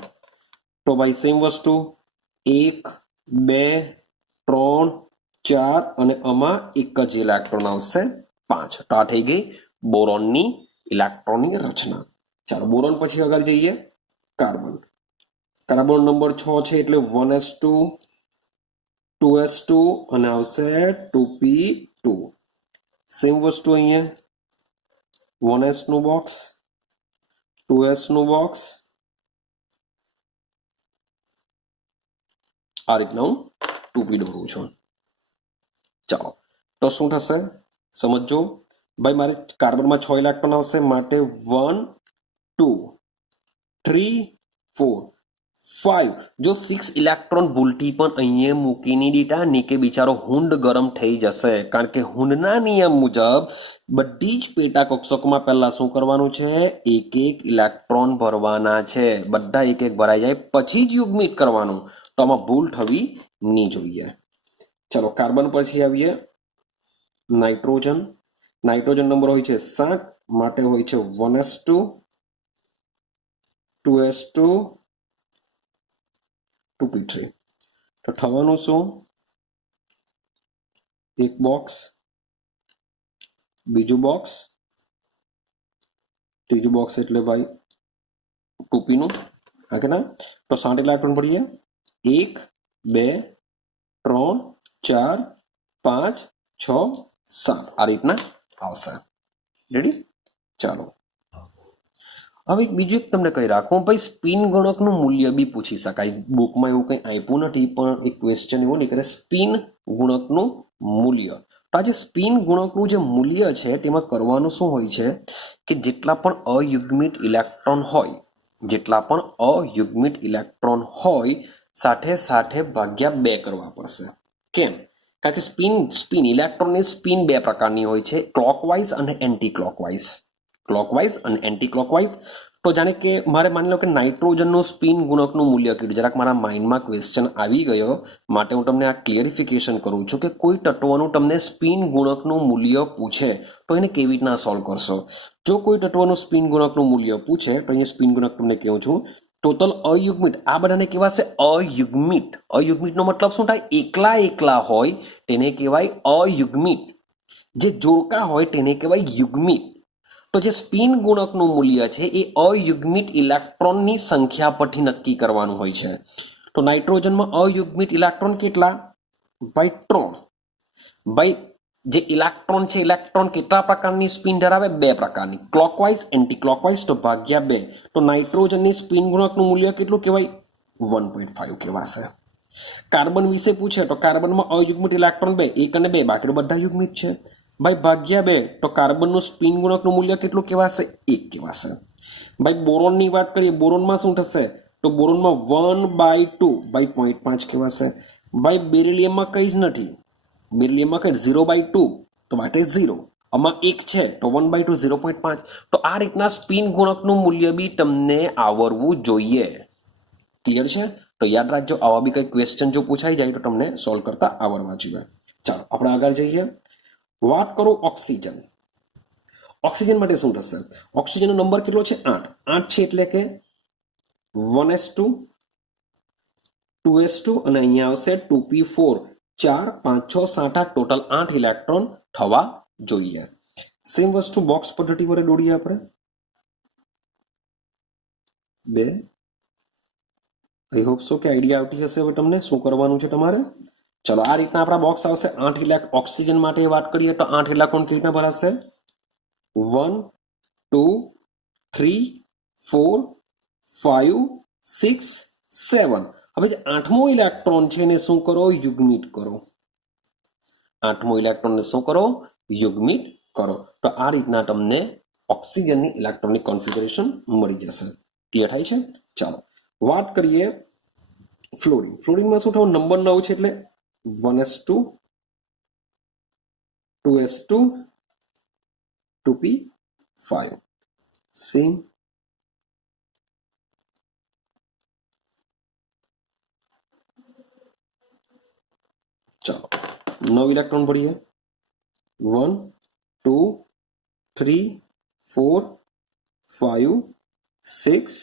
તો ભાઈ સેમ વસ્તુ 1, 2, 3, 4 અને આમાં એક જ ઇલેક્ટ્રોન આવશે 5. તો આ થઈ ગઈ બોરોનની ઇલેક્ટ્રોનની રચના. ચાલો બોરોન પછી આગળ જઈએ. કાર્બન. કાર્બન નંબર 6 છે એટલે 1s2, 2s2 અને આવશે 2p2. સેમ વસ્તુ અહીંયા 1s નું બોક્સ, 2s નું બોક્સ, આ રીતના હું 2p દોરું છું. ચાલો તો શું થશે સમજો. ભાઈ મારે કાર્બનમાં 6 ઇલેક્ટ્રોન આવશે માટે 1, 2, 3, 4, 5. જો 6 ઇલેક્ટ્રોન ભૂલથી પણ અહીંયા મૂકીને દીધા ને કે બિચારો હુંડ ગરમ થઈ જશે, કારણ કે હુંડના નિયમ મુજબ બધી જ પેટા કક્ષકોમાં પહેલા શું કરવાનું છે? એક એક ઇલેક્ટ્રોન ભરવાના છે. બધા એક એક ભરાઈ જાય પછી જ યુગ્મિત કરવાનું. તો આમાં ભૂલ થવી નહીં જોઈએ. ચલો કાર્બન પછી આવીએ નાઇટ્રોજન. નાઇટ્રોજન નંબર હોય છે 7 માટે હોય છે 1s2, 2s2, 2p3. તો થવાનું શું? એક બોક્સ, બીજું બોક્સ, ત્રીજું બોક્સ એટલે ભાઈ 2p નું. હા કે ના? તો 7 ઇલેક્ટ્રોન ભરીએ. 1, 2, 3, 4, 5, 6, 7. આ રીતના આવશે. રેડી? ચાલો હવે બીજું એક તમને કહી રાખું ભાઈ, સ્પિન ગુણકનું મૂલ્ય બી પૂછી શકાય. બુકમાં એવું કંઈ આપ્યું નથી પણ એક ક્વેશ્ચન એવો નીકળે સ્પિન ગુણકનું મૂલ્ય. તો આ જે સ્પિન ગુણકનું જે મૂલ્ય છે તેમાં કરવાનું શું હોય છે કે જેટલા પણ અયુગ્મિત ઇલેક્ટ્રોન હોય, જેટલા પણ અયુગ્મિત ઇલેક્ટ્રોન હોય સાથે સાથે ભાગ્યા 2 કરવા પડશે. કેમ? કારણ કે સ્પિન ઇલેક્ટ્રોનની સ્પિન 2 પ્રકારની હોય છે, ક્લોકવાઇઝ અને એન્ટી ક્લોકવાઇઝ. ક્લોકવાઇઝ અને એન્ટી ક્લોકવાઇઝ. તો જાણે કે મારે માની લો કે નાઇટ્રોજનનું સ્પિન ગુણકનું મૂલ્ય કીધું, જરાક મારા માઇન્ડમાં ક્વેશ્ચન આવી ગયો માટે હું તમને આ ક્લિયરિફિકેશન કરું છું કે કોઈ તત્વનું તમને સ્પિન ગુણકનું મૂલ્ય પૂછે તો એને કેવી રીતના સોલ્વ કરશો. જો કોઈ તત્વનું સ્પિન ગુણકનું મૂલ્ય પૂછે તો અહીંયા સ્પિન ગુણક તમને કહું છું ટોટલ અયુગ્મિત. આ બધાને કહેવાશે અયુગ્મિત. અયુગ્મિતનો મતલબ શું થાય? એકલા એકલા હોય તેને કહેવાય અયુગ્મિત, જે જોડકા હોય તેને કહેવાય યુગ્મિત. તો જે સ્પિન ગુણકનું મૂલ્ય છે એ અયુગ્મિત ઇલેક્ટ્રોનની સંખ્યા પરથી નક્કી કરવાનું હોય છે. તો નાઇટ્રોજનમાં અયુગ્મિત ઇલેક્ટ્રોન કેટલા? ભાઈ 3. ભાઈ જે ઇલેક્ટ્રોન છે, ઇલેક્ટ્રોન કેટલા પ્રકારની સ્પિન ધરાવે? 2 પ્રકારની, ક્લોકવાઇઝ એન્ટી ક્લોકવાઇઝ. તો ભાગ્યા 2. તો નાઇટ્રોજનની સ્પિન ગુણકનું મૂલ્ય કેટલું કહેવાય? 1.5 કહેવાશે. કાર્બન વિશે પૂછે તો કાર્બનમાં અયુગ્મિત ઇલેક્ટ્રોન 2, 1 અને 2, બાકી બધા યુગ્મિત છે. ભાઈ ભાગ્યા 2 તો કાર્બનનું સ્પિન ગુણકનું મૂલ્ય કેટલું કહેવાશે? 1 કહેવાશે. ભાઈ બોરોનની વાત કરીએ, બોરોનમાં શું થશે? તો બોરોનમાં 1/2 ભાઈ 0.5 કહેવાશે. ભાઈ બેરિલિયમમાં કંઈ જ નથી, બેરિલિયમમાં કંઈ 0/2 તો માટે 0. આમાં 1 છે તો 1/2 0.5. તો આ રીતના સ્પિન ગુણકનું મૂલ્ય બી તમને આવડવું જોઈએ. ક્લિયર છે? તો યાદ રાખજો, આવા બી કંઈ ક્વેશ્ચન જો પૂછાઈ જાય તો તમને સોલ્વ કરતા આવડવા જોઈએ. ચાલો આપણે આગળ જઈએ. વાત કરું ઓક્સિજન. ઓક્સિજન માટે શું થશે? ઓક્સિજનનો નંબર કેટલો છે? 8. 8 છે એટલે કે 1s2, 2s2 અને અહીંયા આવશે 2p4 4 5 6 7 8 ટોટલ 8 ઇલેક્ટ્રોન થવા જોઈએ. સેમ વસ્તુ બોક્સ પદ્ધતિ વડે દોડીએ આપણે. 2 આઈ હોપ સો કે આઈડિયા આવતી હશે હવે તમને શું કરવાનું છે તમારે. ચલો આ રીતના આપણા બોક્સ આવશે. 8 ઇલેક્ટ્રોન ઓક્સિજન માટે વાત કરીએ તો 8 ઇલેક્ટ્રોન કેવી રીતના ભરાશે? 1 2 3 4 5 6 7. હવે જે 8મો ઇલેક્ટ્રોન છે એને શું કરો? યુગ્મિત કરો. 8મો ઇલેક્ટ્રોનને શું કરો? યુગ્મિત કરો. તો આ રીતના તમને ઓક્સિજનની ઇલેક્ટ્રોનિક કોન્ફિગરેશન મળી જશે. ક્લિયર થાય છે? ચાલો વાત કરીએ ફ્લોરિન. ફ્લોરિનમાં શું થયું? નંબર 9 છે એટલે 1s2 2s2 2p5 સેમ. ચાલો 9 ઇલેક્ટ્રોન ભરીએ. 1 2 3 4 5 6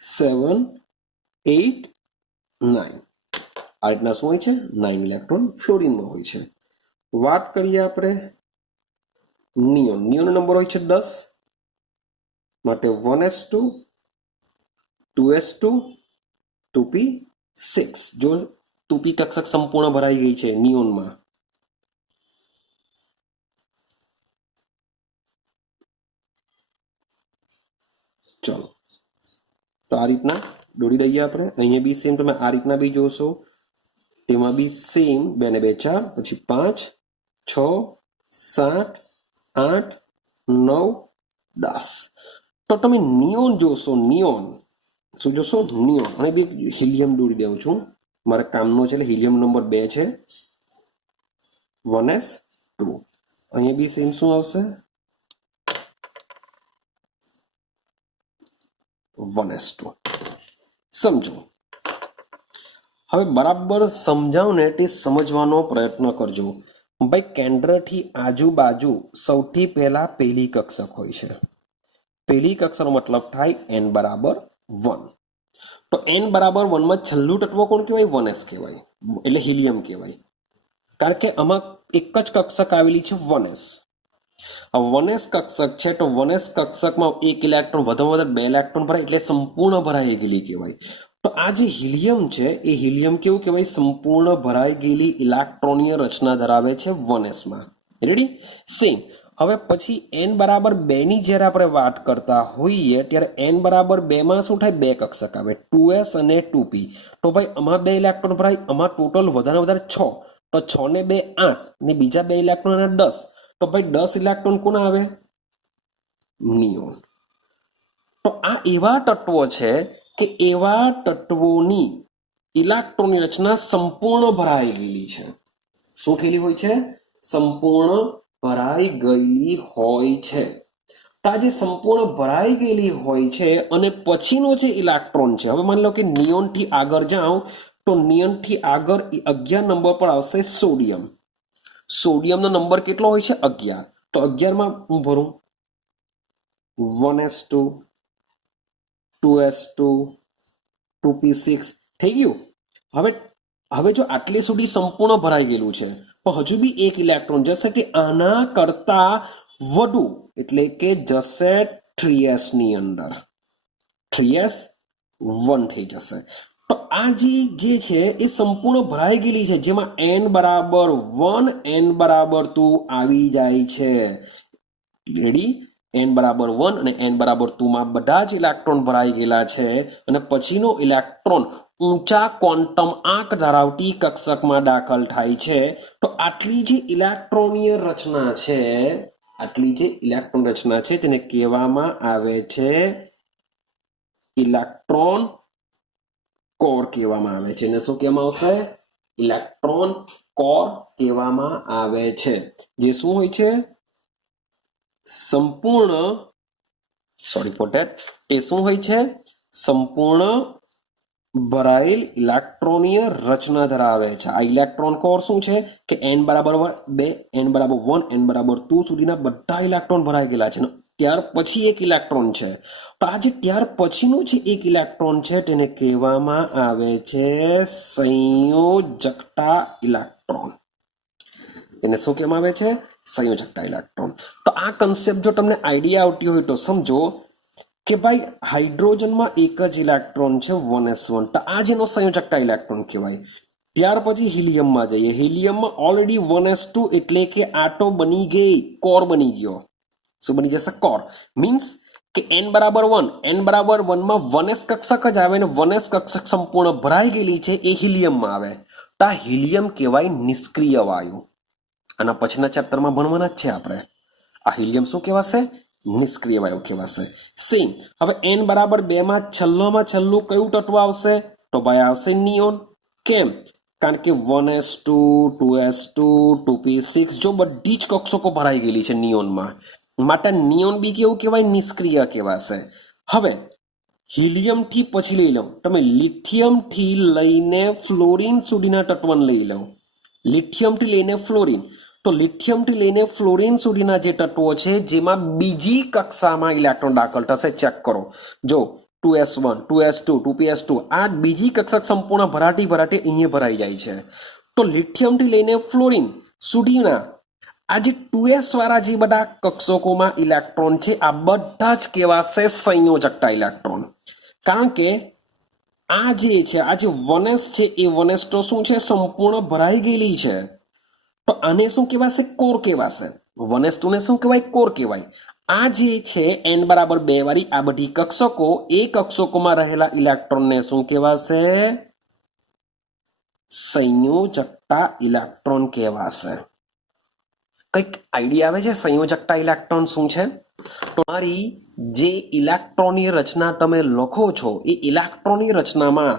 7 8 9. આ રીતના શું હોય છે? 9 ઇલેક્ટ્રોન ફ્લોરિનમાં હોય છે. વાત કરીએ આપણે નિયોન. નિયોન નંબર હોય છે 10 માટે 1s2 2s2 2p6. જો 2p કક્ષક સંપૂર્ણ ભરાઈ ગઈ છે નિયોનમાં. ચલો તો આ રીતના દોડી દઈએ આપણે. અહીંયા બી સેમ તમે આ રીતના બી જોશો. તેમાં બી સેમ 2 ને 2 4 પછી 5 6 7 8 9 10. તો તમે નિયોન જોશો. નિયોન શું જોશો? નિયોન. અને બી હિલિયમ દોડી દઉં છું મારા કામનો છે એટલે હિલિયમ નંબર 2 છે 1s2. અહીંયા બી સેમ શું આવશે? 1s2. સમજો. હવે બરાબર સમજાવ ને તે સમજવાનો પ્રયત્ન કરજો. ભાઈ કેન્દ્રથી આજુબાજુ સૌથી પહેલા પહેલી કક્ષક હોય છે. પહેલી કક્ષકનો મતલબ થાય n બરાબર 1. તો n બરાબર 1 માં છેલ્લું તત્વ કોણ કહેવાય? 1s કહેવાય, એટલે હિલિયમ કહેવાય. કારણ કે આમાં એક જ કક્ષક આવેલી છે 1s. 1s કક્ષક છે તો 1s કક્ષકમાં એક ઇલેક્ટ્રોન વધારે 2 ઇલેક્ટ્રોન ભરાય એટલે સંપૂર્ણ ભરાઈ ગયેલી કહેવાય. તો આ જે હિલિયમ છે એ હિલિયમ કેવું કહેવાય? સંપૂર્ણ ભરાઈ ગયેલી ઇલેક્ટ્રોનીય રચના ધરાવે છે 1s માં. રેડી? સેમ. હવે પછી n બરાબર 2 ની જ્યારે આપણે વાત કરતા હોઈએ ત્યારે n બરાબર 2 માં શું થાય? 2 કક્ષક આવે 2s અને 2p. તો ભાઈ આમાં 2 ઇલેક્ટ્રોન ભરાય. આમાં ટોટલ વધારે 6. તો 6 ને 2 8 ને બીજા 2 ઇલેક્ટ્રોન 10. તો ભાઈ 10 ઇલેક્ટ્રોન કોણ આવે? નિયોન. તો આ એવા તત્વો છે કે એવા તત્વોની ઇલેક્ટ્રોનની રચના સંપૂર્ણ ભરાઈ ગયેલી છે. શું થયેલી હોય છે? સંપૂર્ણ ભરાઈ ગયેલી હોય છે. તો આ જે સંપૂર્ણ ભરાઈ ગયેલી હોય છે અને પછીનો જે ઇલેક્ટ્રોન છે, હવે માની લો કે નિયોન થી આગળ જાઓ તો નિયોન થી આગળ 11 નંબર પર આવશે સોડિયમ. સોડિયમનો નંબર કેટલો હોય છે? 11. તો 11 માં હું ભરું 1s2 2s2 2p6 થઈ ગયું. હવે જો આટલી સુધી સંપૂર્ણ ભરાઈ ગયેલું છે પણ હજુ બી એક ઇલેક્ટ્રોન જશે કે આના કરતા વધુ, એટલે કે જશે 3s ની અંદર. 3s 1 થઈ જશે. તો આ જે છે એ સંપૂર્ણ ભરાઈ ગયેલી છે જેમાં n બરાબર 1 n બરાબર 2 આવી જાય છે. રેડી? n બરાબર 1 અને n બરાબર 2 માં બધા જ ઇલેક્ટ્રોન ભરાઈ ગયેલા છે અને પછીનો ઇલેક્ટ્રોન ઊંચા ક્વોન્ટમ આંક ધરાવતી કક્ષકમાં દાખલ થાય છે. તો આટલી જે ઇલેક્ટ્રોનીય રચના છે તેને કહેવામાં આવે છે ઇલેક્ટ્રોન કોર કહેવામાં આવે છે. એને શું કહેવામાં આવશે? ઇલેક્ટ્રોન કોર કહેવામાં આવે છે. જે શું હોય છે? સંપૂર્ણ ભરાયેલ ઇલેક્ટ્રોનીય રચના ધરાવે છે. આ ઇલેક્ટ્રોન કોર શું છે કે n બરાબર 2 n બરાબર 1 n બરાબર 2 સુધીના બધા ઇલેક્ટ્રોન ભરાઈ ગયેલા છે. ત્યાર પછી એક ઇલેક્ટ્રોન છે. તો આ જે ત્યાર પછીનું જે એક ઇલેક્ટ્રોન છે તેને કહેવામાં આવે છે સંયોજકતા ઇલેક્ટ્રોન. એને શું કહેવામાં આવે છે? સંયોજકતા ઇલેક્ટ્રોન. તો આ કન્સેપ્ટ જો તમને આઈડિયા આવતી હોય તો સમજો કે ભાઈ હાઇડ્રોજનમાં એક જ ઇલેક્ટ્રોન છે 1s1. તો આ જેનો સંયોજકતા ઇલેક્ટ્રોન કહેવાય. ત્યાર પછી હિલિયમમાં જઈએ. હિલિયમમાં ઓલરેડી 1s2 એટલે કે આટો બની ગઈ, કોર બની ગયો. શું બની જશે? કોર. મીન્સ કે n બરાબર 1, n બરાબર 1 માં 1s કક્ષક જ આવે ને 1s કક્ષક સંપૂર્ણ ભરાઈ ગયેલી છે એ હિલિયમમાં આવે. તો આ હિલિયમ કહેવાય નિષ્ક્રિય વાયુ. આના પછીના ચેપ્ટરમાં ભણવાના જ છે આપણે. આ હિલિયમ શું કહેવાશે? નિષ્ક્રિય વાયુ કહેવાશે. સેમ હવે n બરાબર 2 માં છેલ્લું કયું તત્વ આવશે? તો ભાઈ આવશે નિયોન. કેમ? કારણ કે 1s2, 2s2, 2p6 જો બધી જ કક્ષકો ભરાઈ ગયેલી છે નિયોનમાં, માટે નિયોન બી કેવું કહેવાય? નિષ્ક્રિય કહેવાશે. હવે હિલિયમ થી પછી લઈ લો તમે લિથિયમ થી લઈને ફ્લોરિન સુધીના તત્વને લઈ લો. લિથિયમ થી લઈને ફ્લોરિન. તો લિથિયમ થી લઈને ફ્લોરિન સુધીના જે તત્વો છે જેમાં બીજી કક્ષામાં ઇલેક્ટ્રોન દાખલ થશે, ચેક કરો. જો 2s1, 2s2, 2ps2 આ બીજી કક્ષક સંપૂર્ણ ભરાટી અહીંયા ભરાઈ જાય છે. તો લિથિયમ થી લઈને ફ્લોરિન સુધીના આ જે 2s વાળા જે બધા કક્ષકોમાં ઇલેક્ટ્રોન છે આ બધા જ કહેવાશે સંયોજકતા ઇલેક્ટ્રોન. કારણ કે આ જે છે આ જે 1s છે એ 1s તો શું છે? સંપૂર્ણ ભરાઈ ગયેલી છે. તો આને શું કહેવાશે? કોર કહેવાશે. 1s2 ને શું કહેવાય? કોર કહેવાય. આ જે છે n બરાબર 2 વાળી આ બધી કક્ષકો, એ કક્ષકોમાં રહેલા ઇલેક્ટ્રોનને શું કહેવાશે? સંયોજકતા ઇલેક્ટ્રોન કહેવાશે. કંઈક આઈડિયા આવે છે સંયોજકતા ઇલેક્ટ્રોન શું છે? તમારી જે ઇલેક્ટ્રોનની રચના તમે લખો છો એ ઇલેક્ટ્રોનની રચનામાં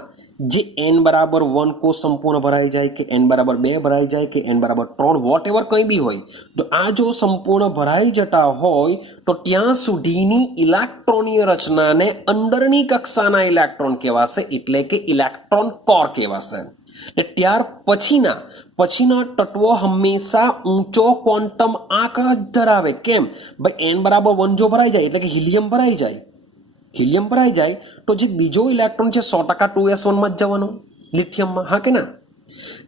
જે n બરાબર 1 કોષ સંપૂર્ણ ભરાઈ જાય કે n બરાબર 2 ભરાઈ જાય કે n બરાબર 3 વોટ એવર કંઈ બી હોય, તો આ જો સંપૂર્ણ ભરાઈ જતા હોય તો ત્યાં સુધીની ઇલેક્ટ્રોનની રચનાને અંદરની કક્ષાના ઇલેક્ટ્રોન કહેવાશે, એટલે કે ઇલેક્ટ્રોન કોર કહેવાશે. ને ત્યાર પછીના તત્વો હંમેશા ઊંચો ક્વોન્ટમ આંક જ ધરાવે. કેમ? ભાઈ n બરાબર 1 જો ભરાઈ જાય એટલે કે હિલિયમ ભરાઈ જાય તો જે બીજો ઇલેક્ટ્રોન છે 100% 2s1 માં જ જવાનો, લિથિયમમાં. હા કે ના?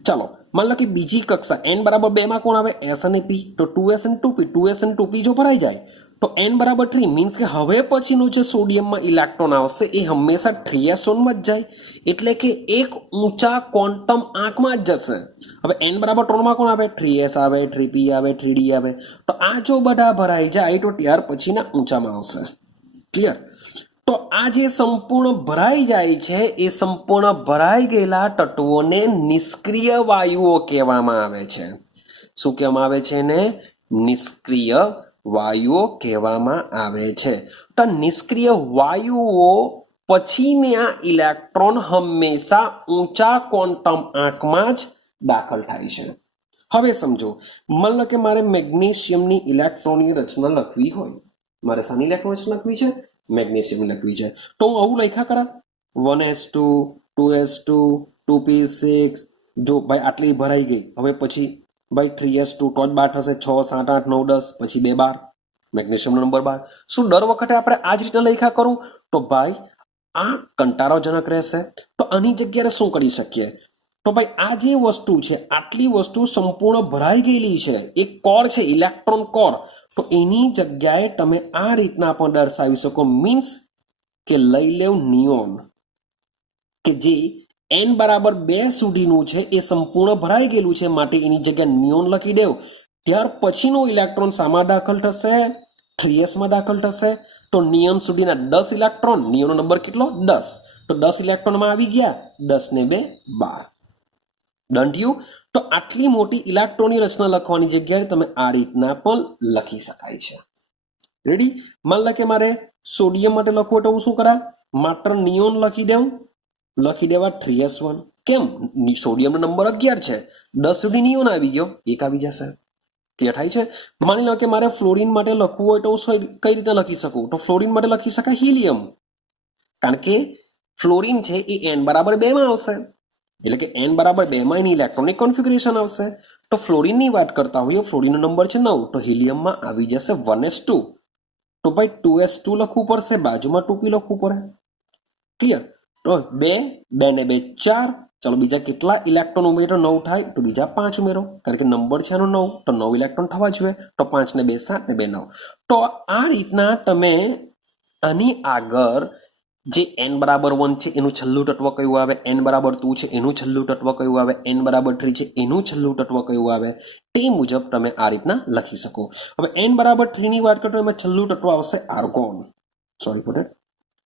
ચાલો માન લો કે બીજી કક્ષા n બરાબર 2 માં કોણ આવે? s અને p. તો 2s અને 2p, 2s અને 2p જો ભરાઈ જાય તો n બરાબર 3 મીન્સ કે હવે પછીનું જે સોડિયમમાં ઇલેક્ટ્રોન આવશે એ હંમેશા 3s1 માં જ જાય, એટલે કે એક ઊંચા ક્વોન્ટમ આંકમાં જ જશે. હવે n બરાબર 3 માં કોણ આવે? 3s આવે, 3p આવે, 3d આવે. તો આ જો બધા ભરાઈ જાય તો ત્યાર પછીના ઊંચામાં આવશે. ક્લિયર? તો આ જે સંપૂર્ણ ભરાઈ જાય છે એ સંપૂર્ણ ભરાઈ ગયેલા તત્વોને નિષ્ક્રિય વાયુઓ કહેવામાં આવે છે. શું કહેવામાં આવે છે? એને નિષ્ક્રિય વાયુઓ કહેવામાં આવે છે. તો નિષ્ક્રિય વાયુઓ પછીના ઇલેક્ટ્રોન હંમેશા ઊંચા ક્વોન્ટમ આંકમાં જ દાખલ થાય છે. હવે સમજો, માન લો કે મારે મેગ્નેશિયમની ઇલેક્ટ્રોનની રચના લખવી હોય. મારે શાની ઇલેક્ટ્રોન રચના લખવી છે? મેગ્નેશિયમ લખવી છે. તો હું આવું લખ્યા કરા 1s2, 2s2, 2p6. જો ભાઈ આટલી ભરાઈ ગઈ, હવે પછી ભાઈ 3s2 તો જ 12 થશે, 6, 7, 8, 9, 10, પછી 2, 12. મેગ્નેશિયમનો નંબર 12. શું દર વખતે આપણે આ જ રીતે લખ્યા કરું? તો ભાઈ આ કંટાળાજનક રહેશે. તો આની જગ્યાએ શું કરી શકીએ? તો ભાઈ આ જે વસ્તુ છે આટલી વસ્તુ સંપૂર્ણ ભરાઈ ગયેલી છે, એક કોર છે, ઇલેક્ટ્રોન કોર. તો એની જગ્યાએ તમે આ રીતના પણ દર્શાવી શકો. મીન્સ કે લઈ લેવ નિયોન, કે જે n બરાબર 2 સુધીનું છે એ સંપૂર્ણ ભરાઈ ગયેલું છે, માટે એની જગ્યાએ નિયોન લખી દેવ. ત્યાર પછીનો ઇલેક્ટ્રોન શામાં દાખલ થશે? 3s માં દાખલ થશે. તો નિયોન સુધીના 10 ઇલેક્ટ્રોન, નિયોનનો નંબર કેટલો? 10. તો 10 ઇલેક્ટ્રોનમાં આવી ગયા, 10 ને 2 12. ડન થયું? તો આટલી મોટી ઇલેક્ટ્રોનની રચના લખવાની જગ્યાએ તમે આ રીતના પણ લખી શકાય છે. રેડી? માન લો કે મારે સોડિયમ માટે લખવું હોય તો હું શું કરા? માત્ર નિયોન લખી દેવા 3s1. કેમ? સોડિયમનો નંબર 11 છે, 10 સુધી નિયોન આવી ગયો, 1 આવી જશે. ક્લિયર થાય છે? માની લો કે મારે ફ્લોરિન માટે લખવું હોય તો હું કઈ રીતે લખી શકું? તો ફ્લોરિન માટે લખી શકાય હિલિયમ, કારણ કે ફ્લોરિન છે એ n બરાબર 2 માં આવશે, એટલે કે n બરાબર 2 માં એની ઇલેક્ટ્રોનિક કોન્ફિગરેશન આવશે. તો ફ્લોરિનની વાત કરતા હોઈએ, ફ્લોરિનનો નંબર છે 9, તો હિલિયમમાં આવી જશે 1s2. તો ભાઈ 2s2 લખવું પડશે, બાજુમાં 2p લખવું પડે. ક્લિયર? તો 2 2 ને 2 4. ચલો બીજા કેટલા ઇલેક્ટ્રોન ઉમેરો 9 થાય, તો બીજા 5 ઉમેરો, કારણ કે નંબર છે એનો 9, તો 9 ઇલેક્ટ્રોન થવા જોઈએ. તો 5 ને 2 7 ને 2 9. તો આ રીતના તમે આની આગળ જે n બરાબર 1 છે એનું છેલ્લું તત્વ કયું આવે, n બરાબર 2 છે એનું છેલ્લું તત્વ કયું આવે, n બરાબર 3 છે એનું છેલ્લું તત્વ કયું આવે, તે મુજબ તમે આ રીતના લખી શકો. હવે n બરાબર 3 ની વાત કરો, એમાં છેલ્લું તત્વ આવશે argon. Sorry for that,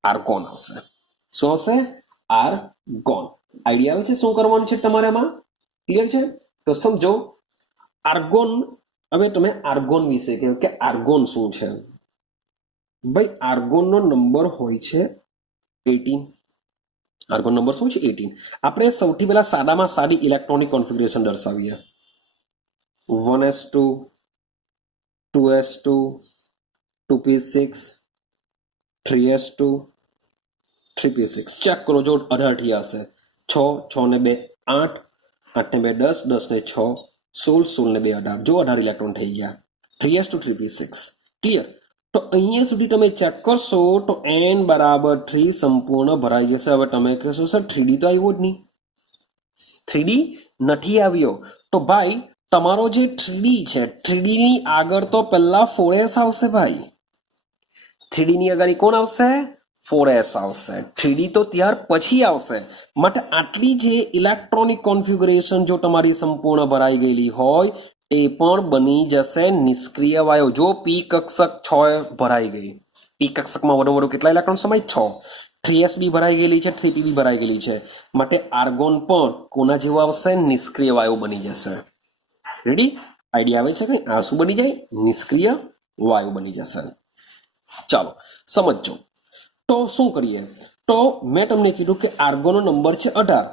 argon આવશે. શું આવશે? આર્ગોન. આઈડિયા આવે છે શું કરવાનું છે તમારે આમાં? ક્લિયર છે? તો સમજો આર્ગોન. હવે તમે આર્ગોન વિશે કહો કે આર્ગોન શું છે. ભાઈ આર્ગોનનો નંબર હોય છે 18. આર્ગોન નંબર શું છે? 18. આપણે સૌથી પહેલા સાદામાં સાદી ઇલેક્ટ્રોનિક કોન્ફિગરેશન દર્શાવીએ. 1s2 2s2 2p6 3s2 3p6. Check કરો, જો 18 થી હશે. 6 6 ને 2 8 8 ને 2 10 10 ને 6 16 16 ને 2 18. જો 18 ઇલેક્ટ્રોન થઈ ગયા. 3s2 3p6. ક્લિયર? તો અહીંયા સુધી તમે ચેક કરશો તો n બરાબર 3 સંપૂર્ણ ભરાઈ જશે. હવે તમે કહેશો સર 3D તો આવ્યો જ નહીં, 3D નથી આવ્યો. તો ભાઈ તમારો જે 3D છે, 3D ની આગળ તો પહેલા 4s આવશે. ભાઈ 3D ની આગળ કોણ આવશે? 4s આવશે. 3D તો ત્યાર પછી આવશે. માટે આટલી જે ઇલેક્ટ્રોનિક કોન્ફિગરેશન જો તમારી સંપૂર્ણ ભરાઈ ગયેલી હોય એ પણ બની જશે નિષ્ક્રિય વાયુ. જો પી કક્ષક 6 ભરાઈ ગઈ, પી કક્ષકમાં વધુ વધુ કેટલા ઇલેક્ટ્રોન સમાય? 6. 3s બી ભરાઈ ગયેલી છે, 3p બી ભરાઈ ગયેલી છે. માટે આર્ગોન પણ કોના જેવો આવશે? નિષ્ક્રિય વાયુ બની જશે. રેડી? આઈડિયા આવે છે? કઈ આ શું બની જાય? નિષ્ક્રિય વાયુ બની જશે. ચાલો સમજો. તો શું કરીએ? તો મેં તમને કીધું કે આર્ગોનનો નંબર છે 18.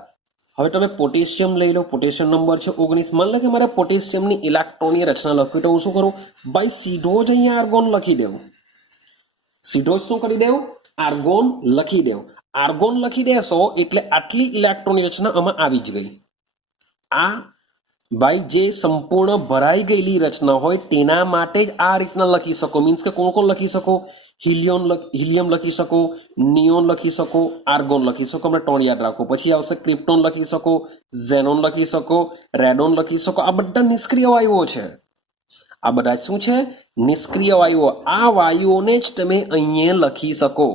હવે તમે પોટેશિયમ લઈ લો, પોટેશિયમ નંબર છે 19. માન લો કે મારે પોટેશિયમની ઇલેક્ટ્રોનની રચના લખવી, તો હું શું કરું? ભાઈ સીધો જ અહીંયા આર્ગોન લખી દેવું. સીધો જ શું કરી દેવું? આર્ગોન લખી દેવું. આર્ગોન લખી દેશો એટલે આટલી ઇલેક્ટ્રોનની રચના આમાં આવી જ ગઈ. આ ભાઈ જે સંપૂર્ણ ભરાઈ ગયેલી રચના હોય તેના માટે જ આ રીતના લખી શકો. મીન્સ કે કોણ કોણ લખી શકો? હિલિયમ લખી શકો, નિયોન લખી શકો, આર્ગોન લખી શકો. આપણે 3 યાદ રાખો. પછી આવશે ક્રિપ્ટોન લખી શકો, ઝેનોન લખી શકો, રેડોન લખી શકો. આ બધા નિષ્ક્રિય વાયુઓ છે. આ બધા શું છે? નિષ્ક્રિય વાયુઓ. આ વાયુઓને જ તમે અહીંયા લખી શકો.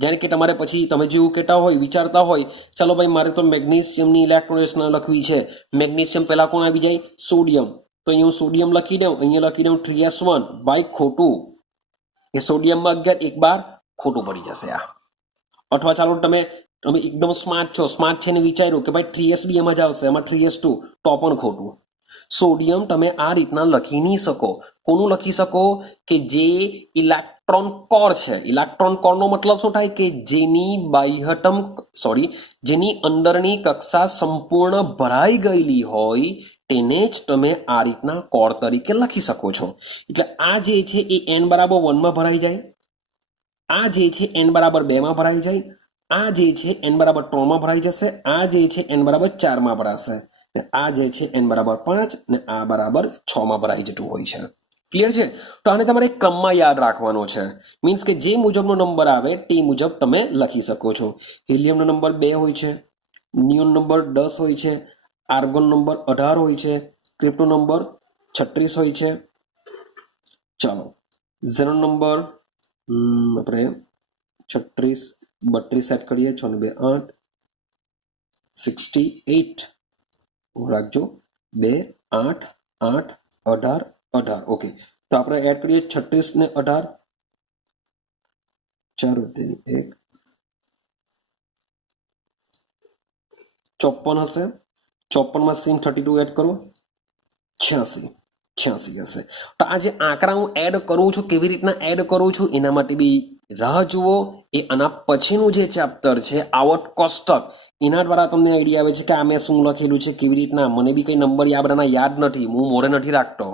જ્યારે કે તમારે પછી તમે જેવું કહેતા હોય, વિચારતા હોય, ચાલો ભાઈ મારે તો મેગ્નેશિયમની ઇલેક્ટ્રોન રચના લખવી છે. મેગ્નેશિયમ પહેલા કોણ આવી જાય? સોડિયમ. તો અહીંયા હું સોડિયમ લખી દઉં, અહીંયા લખી દઉં 3s1. ભાઈ ખોટું. એ સોડિયમમાં 11 એક બાર ખોટું પડી જશે આ. અથવા ચાલો તમે એકદમ સ્માર્ટ છો, સ્માર્ટ છે ને વિચાર્યું કે ભાઈ 3s બી એમાં જ આવશે, એમાં 3s2, તો પણ ખોટું. સોડિયમ તમે આ રીતના લખી નહીં શકો. કોનું લખી શકો? કે જે ઇલેક્ટ્રોન કોર છે. ઇલેક્ટ્રોન કોરનો મતલબ શું થાય? કે જેની અંદરની કક્ષા સંપૂર્ણ ભરાઈ ગયેલી હોય તેને જ તમે આ રીતના કોર તરીકે લખી શકો છો. એટલે આ જે છે એ n બરાબર 1 માં ભરાઈ જાય, આ જે છે n બરાબર 2 માં ભરાઈ જાય, આ જે છે n બરાબર 3 માં ભરાઈ જશે, આ જે છે n બરાબર 4 માં ભરાશે, આ જે છે n બરાબર 5 ને આ બરાબર 6 માં ભરાઈ જતું હોય છે. ક્લિયર છે? તો આને તમારે ક્રમમાં યાદ રાખવાનો છે. મીન્સ કે જે મુજબનો નંબર આવે તે મુજબ તમે લખી શકો છો. હિલિયમનો નંબર 2 હોય છે, નિયોન નંબર 10 હોય છે, આર્ગોન નંબર 18 હોય છે, ક્રિપ્ટો નંબર 36 હોય છે. ચાલો ઝેનોન નંબર આપણે 36 32 સેટ કરીએ. 6 ને 2 8 68 રાખજો. 2 8 8 18 18. ઓકે, તો આપણે એડ કરીએ 36 ને 18. 4 વધે 1 54 હશે. 54 માં સીમ 32 એડ કરો, 86 જશે. તો આ જે આંકડા હું એડ કરું છું, કેવી રીતના એડ કરું છું એના માટે બી રાહ જુઓ. એ આના પછીનું જે ચેપ્ટર છે આવર્ત કોષ્ટક, એના દ્વારા તમને આઈડિયા આવે છે કે આ મેં શું લખેલું છે, કેવી રીતના. મને બી કઈ નંબર આ બધાના યાદ નથી, હું મોરે નથી રાખતો.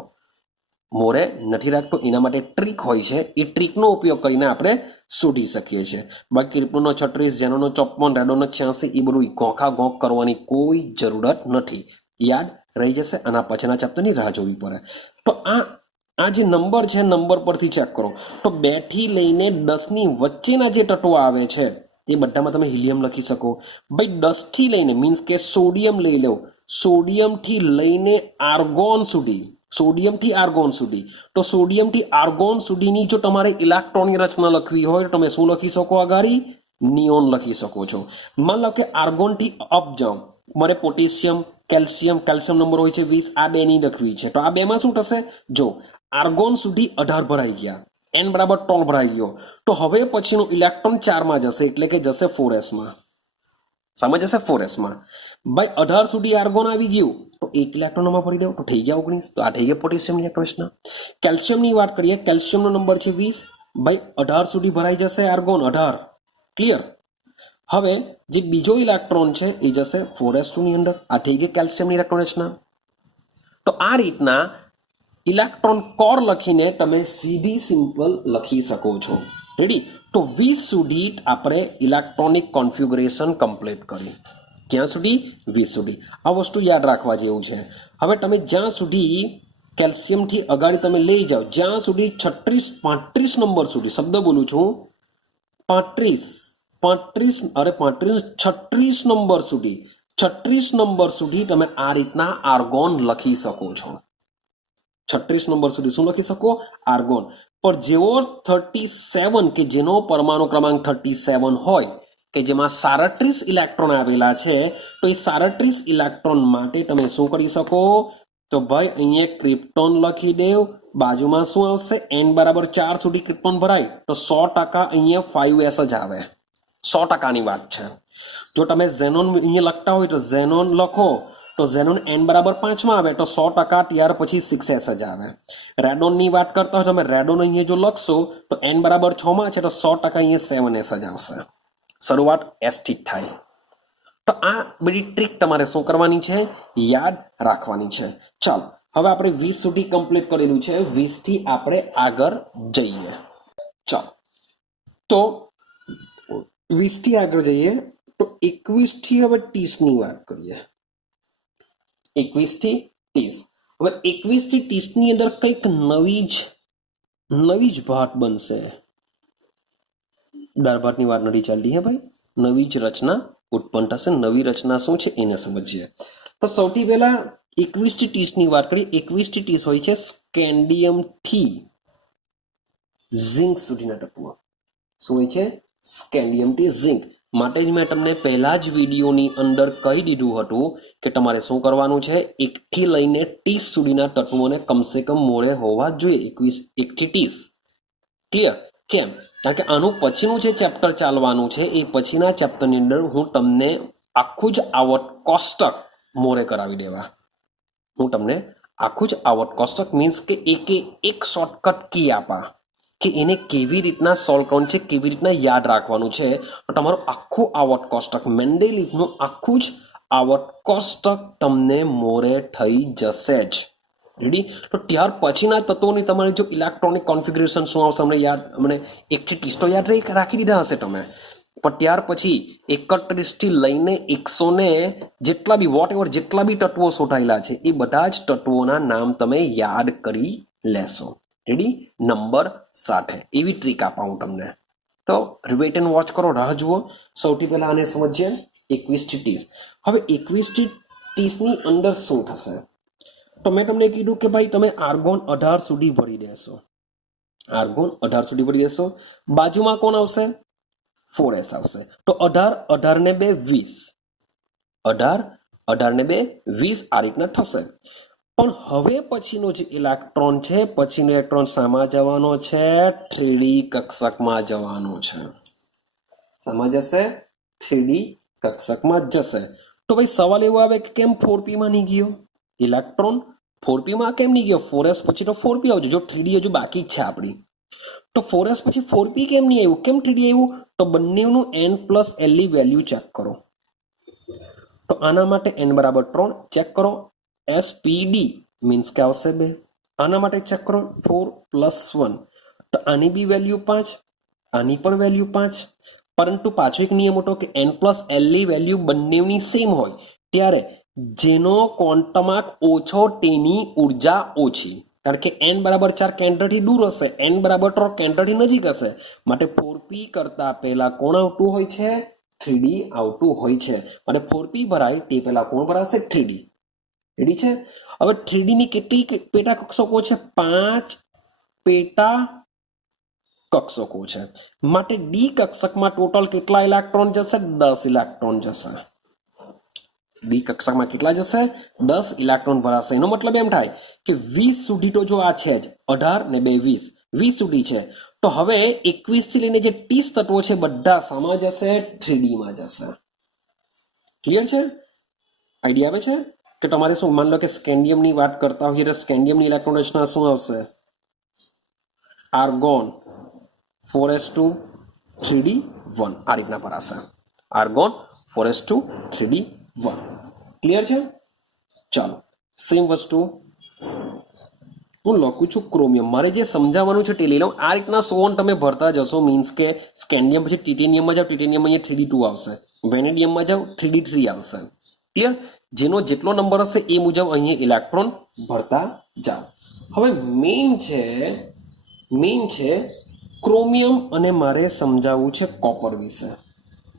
એના માટે ટ્રીક હોય છે. એ ટ્રીકનો ઉપયોગ કરીને આપણે શોધી શકીએ છીએ. બાકી ક્રિપ્ટોનો 36, ઝેનોનો 54, રેડોનો 86, એ બધું ગોખા ગોખ કરવાની કોઈ જરૂરત નથી. યાદ રહી જશે. આના પછીના ચેપ્ટરની રાહ જોવી પડે. તો આ આ જે નંબર છે નંબર પરથી ચેક કરો તો 2 થી લઈને 10 ની વચ્ચેના જે તત્વો આવે છે એ બધામાં તમે હિલિયમ લખી શકો. ભાઈ 10 થી લઈને મીન્સ કે સોડિયમ લઈ લો, સોડિયમ થી લઈને આર્ગોન સુધી, સોડિયમ થી આર્ગોન સુધી, તો સોડિયમ થી આર્ગોન સુધીની જો તમારે ઇલેક્ટ્રોનની રચના લખવી હોય તો તમે શું લખી શકો? આગાડી નિયોન લખી શકો છો. માન લો કે આર્ગોન થી અપ જાઓ, મારે પોટેશિયમ, કેલ્શિયમ, કેલ્શિયમ નંબર હોય છે 20, આ બે ની લખવી છે તો આ બેમાં શું થશે? જો આર્ગોન સુધી 18 ભરાઈ ગયા, n બરાબર 3 ભરાઈ ગયો, તો હવે પછીનો ઇલેક્ટ્રોન 4 માં જશે એટલે કે જશે 4s માં. સમજ જશે 4s માં. ભાઈ 18 સુધી આર્ગોન આવી ગયું તો એક ઇલેક્ટ્રોનમાં ભરી દો તો થઈ ગયા 19. તો આ થઈ ગયા પોટેશિયમની રચના. કેલ્શિયમની વાત કરીએ, કેલ્શિયમનો નંબર છે 20. ભાઈ 18 સુધી ભરાઈ જશે આર્ગોન 18. ક્લિયર? હવે જે બીજો ઇલેક્ટ્રોન છે એ જશે 4s2 ની અંદર. આ થઈ ગઈ કેલ્શિયમની ઇલેક્ટ્રોન રચના. તો આ રીતના ઇલેક્ટ્રોન કોર લખીને તમે સીધી સિમ્પલ લખી શકો છો. રેડી? તો 20 સુધી આપણે ઇલેક્ટ્રોનિક કોન્ફિગ્યુરેશન કમ્પ્લીટ કરી. ક્યાં સુધી? 20 સુધી. આ વસ્તુ યાદ રાખવા જેવું છે. હવે તમે જ્યાં સુધી કેલ્શિયમથી અગાડી તમે લઈ જાઓ, જ્યાં સુધી 35 નંબર સુધી, શબ્દ બોલું છું 36 નંબર સુધી, 36 નંબર સુધી તમે આ રીતના આર્ગોન લખી શકો છો. 36 નંબર સુધી શું લખી શકો? આર્ગોન. પણ જેવો 37 કે જેનો પરમાણુ ક્રમાંક 37 હોય કે જેમાં 37 ઇલેક્ટ્રોન આવેલા છે તો એ 37 ઇલેક્ટ્રોન માટે તમે શું કરી શકો? તો ભાઈ અહીંયા ક્રિપ્ટોન લખી દેવ. બાજુમાં શું આવશે? n બરાબર 4 સુધી ક્રિપ્ટોન ભરાય તો 100% અહીંયા 5s જ આવે. 100%ની વાત છે. જો તમે ઝેનોન અહીંયા લખતા હોય તો ઝેનોન લખો તો ઝેનોન n બરાબર 5 માં આવે તો 100% ત્યાર પછી 6s જ આવે. રેડોનની વાત કરતા હોય તમે રેડોન અહીંયા જો લખશો તો n બરાબર 6 માં છે તો 100% અહીંયા 7s જ આવશે. શરૂઆત s થી થાય. તો આ બધી ટ્રીક તમારે શું કરવાની છે? યાદ રાખવાની છે. ચાલો હવે આપણે 20 સુધી કમ્પ્લીટ કરેલું છે. 20 થી આપણે આગળ જઈએ. ચાલો તો 20 થી આગળ જઈએ તો 21 થી હવે 30 ની વાત કરીએ. 21 થી 30. હવે 21 થી 30 ની અંદર કંઈક નવી જ ભાત બનશે. દાળ ભાતની વાત નથી ચાલતી હે ભાઈ, નવી જ રચના ઉત્પન્ન થશે. નવી રચના શું છે એને સમજીએ. તો સૌથી પહેલા 21 થી 30 ની વાત કરીએ. 21 થી 30 હોય છે સ્કેન્ડિયમ થી ઝિંક સુધીના તત્વો. શું હોય છે? સ્કેન્ડિયમ થી ઝિંક. માટે જ મેં તમને પહેલા જ વિડીયોની અંદર કહી દીધું હતું કે તમારે શું કરવાનું છે? 1 થી લઈને 30 સુધીના તત્વોને કમસે કમ મોડે હોવા જોઈએ. 1 થી 30. ક્લિયર? કેમ? કારણ કે આનું પછીનું જે ચેપ્ટર ચાલવાનું છે એ પછીના ચેપ્ટરની અંદર હું તમને આખું જ આવર્ત કોષ્ટક મોરે કરાવી દેવા. હું તમને આખું જ આવર્ત કોષ્ટક મીન્સ કે એક શોર્ટકટ કી આપા કે એને કેવી રીતના સોલ્વ કરવાનું છે, કેવી રીતના યાદ રાખવાનું છે. તો તમારું આખું આવર્ત કોષ્ટક મેન્ડેલિફનું આખું જ આવર્ત કોષ્ટક તમને મોરે થઈ જશે જ. રેડી? તો ત્યાર પછીના તત્વોની તમારે જો ઇલેક્ટ્રોનિક કોન્ફિગ્યુરેશન શું આવશે અમને યાદ, મને 1 થી 30 તો યાદ રાખી દીધા હશે તમે. પણ ત્યાર પછી 31 થી લઈને 100 ને જેટલા બી વોટ જેટલા બી તત્વો શોધાયેલા છે એ બધા જ તત્વોના નામ તમે યાદ કરી લેશો. રેડી? નંબર સાથે એવી ટ્રીક આપા હું તમને. તો વેઇટ એન્ડ વોચ કરો, રાહ જુઓ. સૌથી પહેલા આને સમજીએ 21 થી 30. હવે 21 થી 30 ની અંદર શું થશે? તો મેં તમને કીધું કે ભાઈ તમે આર્ગોન 18 સુધી ભરી દેશો. આર્ગોન 18 સુધી ભરી દેશો. બાજુમાં કોણ આવશે? 4s આવશે. તો 18 ને 2 20. 18 ને 2 20 આ રીતના થશે. પણ હવે પછીનો જે ઇલેક્ટ્રોન છે, પછીનો ઇલેક્ટ્રોન શામાં જવાનો છે? 3D કક્ષકમાં જવાનો છે. શામાં જશે? 3D કક્ષકમાં જશે. તો ભાઈ સવાલ એવો આવે કે કેમ 4p માં નહીં ગયો ઇલેક્ટ્રોન? 4p માં કેમ નહીં ગયો? 4s પછી તો 4p આવજો. જો 3D હજુ બાકી જ છે આપણી, તો 4s પછી 4p કેમ નહીં આવ્યું? કેમ 3D આવ્યું? તો બંનેનું n પ્લસ l ની વેલ્યુ ચેક કરો. તો આના માટે n બરાબર 3 ચેક કરો. spd મીન્સ કે આવશે 2. આના માટે ચેક કરો 4 પ્લસ 1. તો આની બી વેલ્યુ 5, આની પણ વેલ્યુ 5. પરંતુ પાછો એક નિયમ હતો કે n પ્લસ l ની વેલ્યુ બંનેની સેમ હોય ત્યારે જેનો ક્વોન્ટમાર્ક ઓછો તેની ઉર્જા ઓછી. કારણ કે n બરાબર 4 કેન્દ્રથી દૂર હશે, n બરાબર 3 કેન્દ્રથી નજીક હશે, માટે 4p કરતા પહેલા કોણ આવતું હોય છે? 3d આવતું હોય છે. અને 4p ભરાય તે પહેલા કોણ ભરાશે? 3d. રેડી છે? હવે 3d ની કેટલી પેટા કક્ષકો છે? 5 પેટા કક્ષકો છે. માટે ડી કક્ષકમાં ટોટલ કેટલા ઇલેક્ટ્રોન જશે? 10 ઇલેક્ટ્રોન જશે. ડી કક્ષકમાં કેટલા જશે? 10 ઇલેક્ટ્રોન ભરાશે. એનો મતલબ એમ થાય કે 20 સુધી તો જો આ છે જ 18 ને 2 20 20 સુધી છે. તો હવે 21 થી લઈને જે 30 તત્વો છે બધા શામાં જશે? 3D માં જશે. ક્લિયર છે? આઈડિયા આવે છે કે તમારે શું માન લો કે સ્કેન્ડિયમની વાત કરતા હોઈએ તો સ્કેન્ડિયમની ઇલેક્ટ્રોન રચના શું આવશે? આર્ગોન 4s2 3d1 આ રીતના ભરાશે. Argon 4s2 3d1. ક્લિયર છે? ચાલો સેમ વસ્તુ હું લખું છું ક્રોમિયમ. મારે જે સમજાવવાનું છે તે લઈ લઉં. આ રીતના સોન તમે ભરતા જશો. મીન્સ કે સ્કેન્ડિયમ પછી ટિટેનિયમમાં જાઓ, ટિટેનિયમ અહીંયા 3d2 આવશે, વેનેડિયમમાં જાઓ 3d3 આવશે. ક્લિયર? જેનો જેટલો નંબર હશે એ મુજબ અહીંયા ઇલેક્ટ્રોન ભરતા જાઓ. હવે મેઇન છે ક્રોમિયમ અને મારે સમજાવવું છે કોપર વિશે.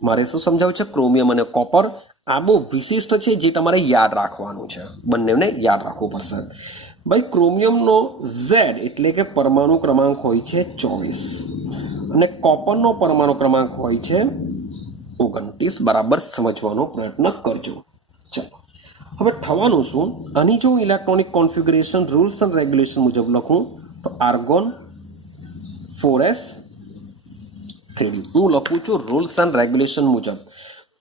મારે શું સમજાવવું છે? ક્રોમિયમ અને કોપર. આ બહુ વિશિષ્ટ છે જે તમારે યાદ રાખવાનું છે. બંનેને યાદ રાખવું પડશે. ભાઈ ક્રોમિયમનો Z એટલે કે પરમાણુ ક્રમાંક હોય છે 24 અને કોપરનો પરમાણુ ક્રમાંક હોય છે 29. બરાબર સમજવાનો પ્રયત્ન કરજો. ચાલો હવે થવાનું શું? આની જો electronic configuration rules and regulation મુજબ લખું તો આર્ગોન 4s 3d. હું લખું છું રૂલ્સ એન્ડ રેગ્યુલેશન મુજબ.